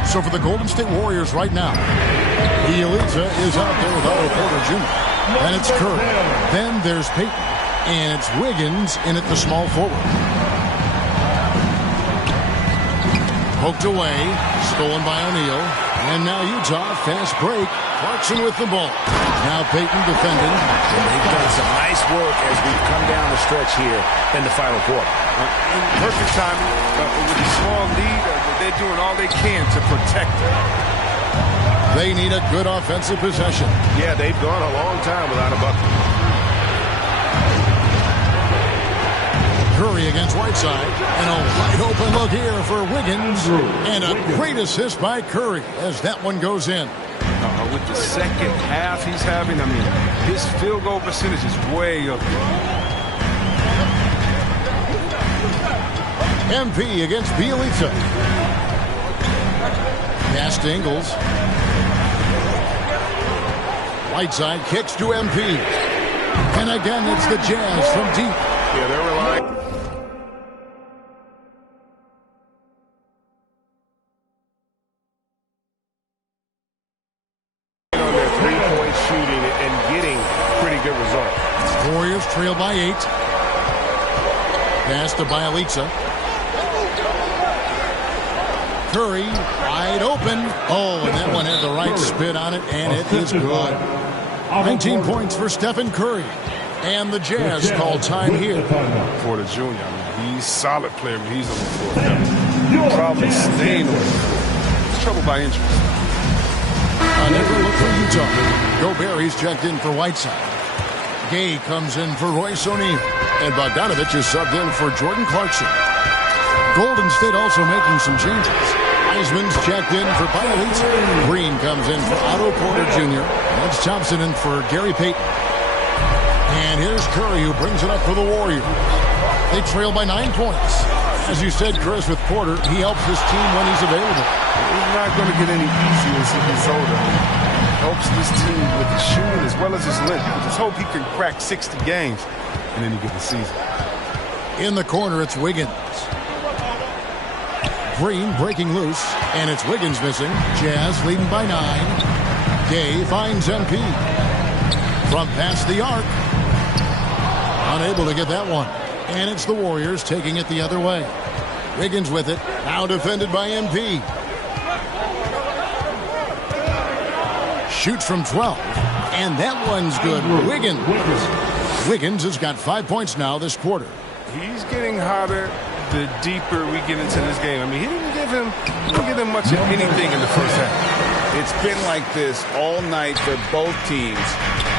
So for the Golden State Warriors right now, Bielitsa is out there with Otto Porter Jr. Then it's Curry. Then there's Payton. And it's Wiggins in at the small forward. Poked away, stolen by O'Neal. And now Utah, fast break. Clarkson with the ball. Now Payton defending. And they've done some nice work as we've come down the stretch here in the final quarter. Perfect timing. With a small lead, they're doing all they can to protect it. They need a good offensive possession. Yeah, they've gone a long time without a bucket. Curry against Whiteside. And a wide open look here for Wiggins. And a great assist by Curry as that one goes in. With the second half he's having, I mean, his field goal percentage is way up there. MP against Bielitsa. Pass to Ingles. Whiteside kicks to MP. And again, it's the Jazz from deep. Yeah, they're relying. Warriors trail by 8. Pass to Bielitsa. Curry wide open. Oh, and that one had the right spin on it, and it is good. 19 points for Stephen Curry. And the Jazz call time here. Porter Jr., I mean, he's a solid player when he's on the floor. Probably staying on the floor. He's troubled by injury. On every look for Utah. Gobert's checked in for Whiteside. Gay comes in for Royce O'Neal. And Bogdanovich is subbed in for Jordan Clarkson. Golden State also making some changes. Wiseman's checked in for Bielitsa. Green comes in for Otto Porter Jr. That's Thompson in for Gary Payton. And here's Curry, who brings it up for the Warriors. They trail by 9 points. As you said, Chris, with Porter, he helps his team when he's available. He's not going to get any easier as he gets older. Helps this team with his shooting as well as his length. Just hope he can crack 60 games in any given season. In the corner, it's Wiggins. Green breaking loose, and it's Wiggins missing. Jazz leading by 9. Gay finds MP. From past the arc. Unable to get that one. And it's the Warriors taking it the other way. Wiggins with it. Now defended by MP. Shoots from 12. And that one's good. Wiggins has got 5 points now this quarter. He's getting hotter the deeper we get into this game. I mean, he didn't give him much of anything in the first half. It's been like this all night for both teams.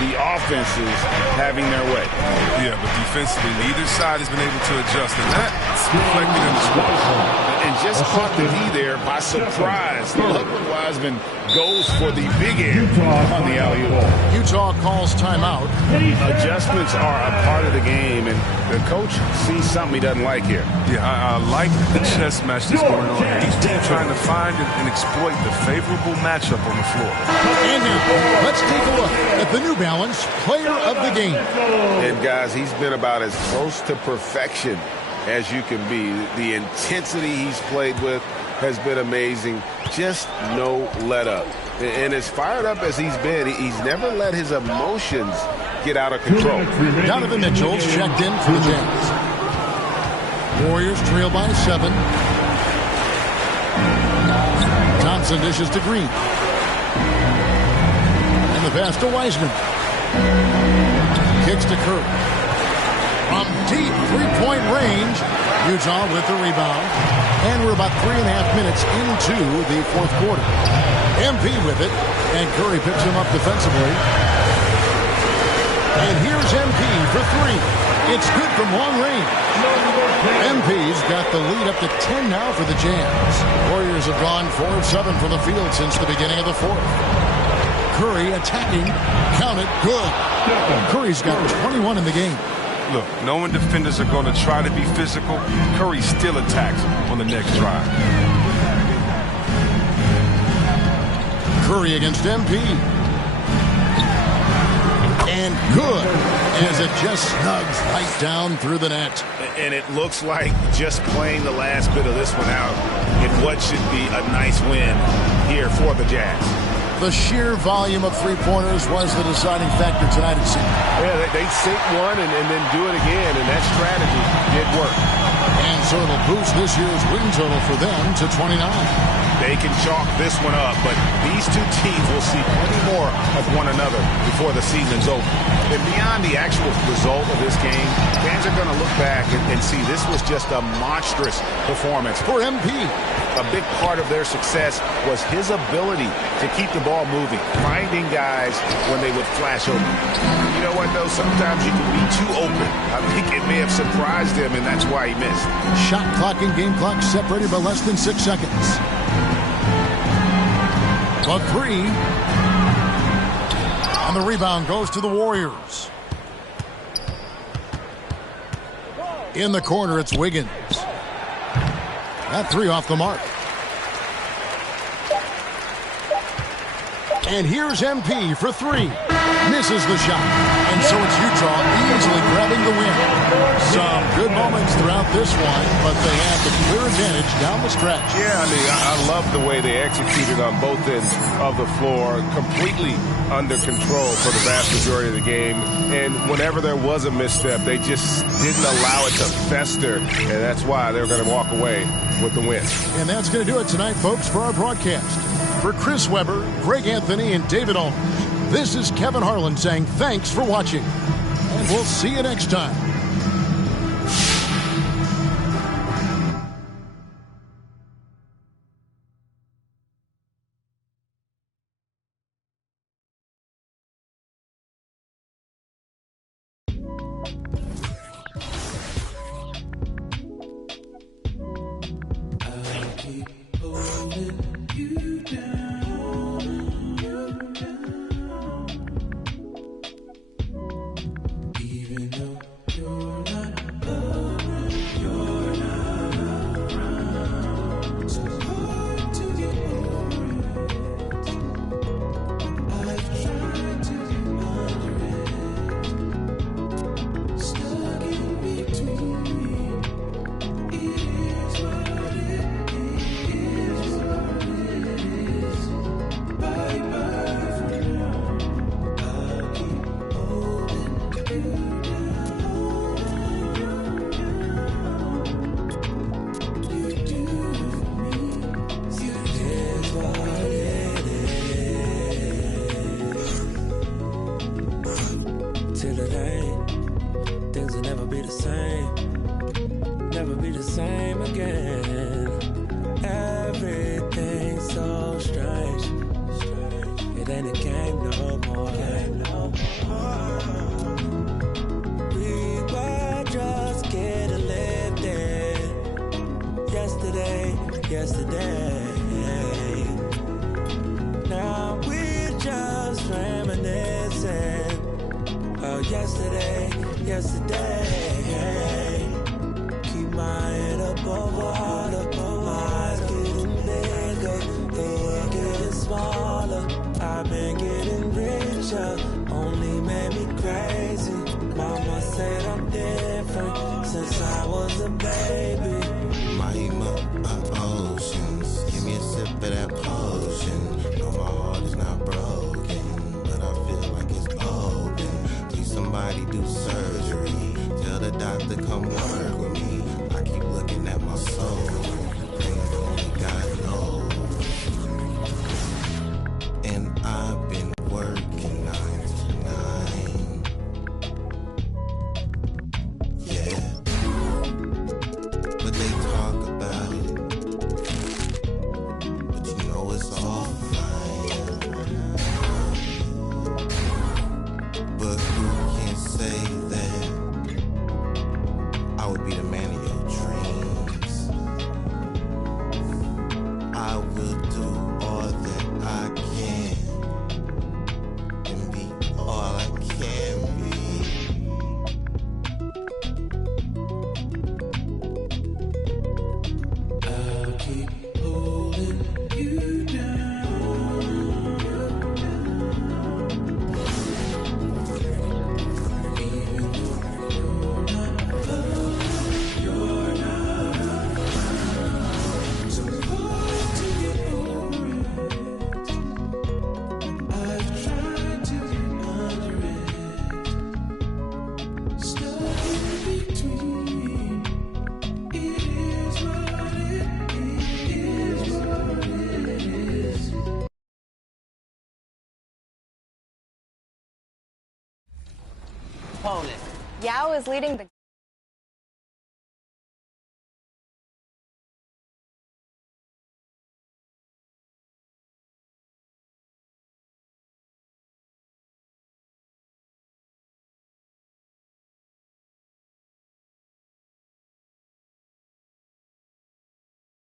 The offenses having their way. Yeah, but defensively, neither side has been able to adjust, and that's reflected in the score. And just caught the D there by surprise. Look when Wiseman goes for the big air on the alley-oop. Utah calls timeout. Adjustments are a part of the game, and the coach sees something he doesn't like here. Yeah, I like the chess match that's going on here. Each team trying to find and exploit the favorable matchup on the floor. And now, let's take a look at the New Balance Player of the Game. And guys, he's been about as close to perfection as you can be. The intensity he's played with has been amazing. Just no let up. And as fired up as he's been, he's never let his emotions get out of control. Donovan Mitchell's checked in for the Jazz. Warriors trail by 7. Thompson dishes to Green. And pass to Wiseman. Kicks to Curry. From deep three-point range, Utah with the rebound. And we're about 3.5 minutes into the fourth quarter. MP with it, and Curry picks him up defensively. And here's MP for three. It's good from long range. MP's got the lead up to 10 now for the Jazz. Warriors have gone 4 of 7 from the field since the beginning of the fourth. Curry attacking. Count it. Good. Curry's got 21 in the game. Look, knowing defenders are going to try to be physical, Curry still attacks on the next drive. Curry against MP. And good, as it just snugs right down through the net. And it looks like just playing the last bit of this one out in what should be a nice win here for the Jazz. The sheer volume of three-pointers was the deciding factor tonight, it seemed. Yeah, they sink one and then do it again, and that strategy did work. And so it'll boost this year's win total for them to 29. They can chalk this one up, but these two teams will see plenty more of one another before the season's over. And beyond the actual result of this game, fans are going to look back and see this was just a monstrous performance for MP. A big part of their success was his ability to keep the ball moving, finding guys when they would flash open. You know what, though? Sometimes you can be too open. I think it may have surprised him, and that's why he missed. Shot clock and game clock separated by less than 6 seconds. The three. And the rebound goes to the Warriors. In the corner, it's Wiggins. That three off the mark. And here's MP for three. Misses the shot. And so it's Utah easily grabbing the win. Some good moments throughout this one, but they have the clear advantage down the stretch. Yeah, I mean, I love the way they executed on both ends of the floor. Completely under control for the vast majority of the game. And whenever there was a misstep, they just didn't allow it to fester. And that's why they're going to walk away with the win. And that's going to do it tonight, folks, for our broadcast. For Chris Webber, Greg Anthony, and David Aldridge, this is Kevin Harlan saying thanks for watching. And we'll see you next time. I've been working. opponent. Yao is leading the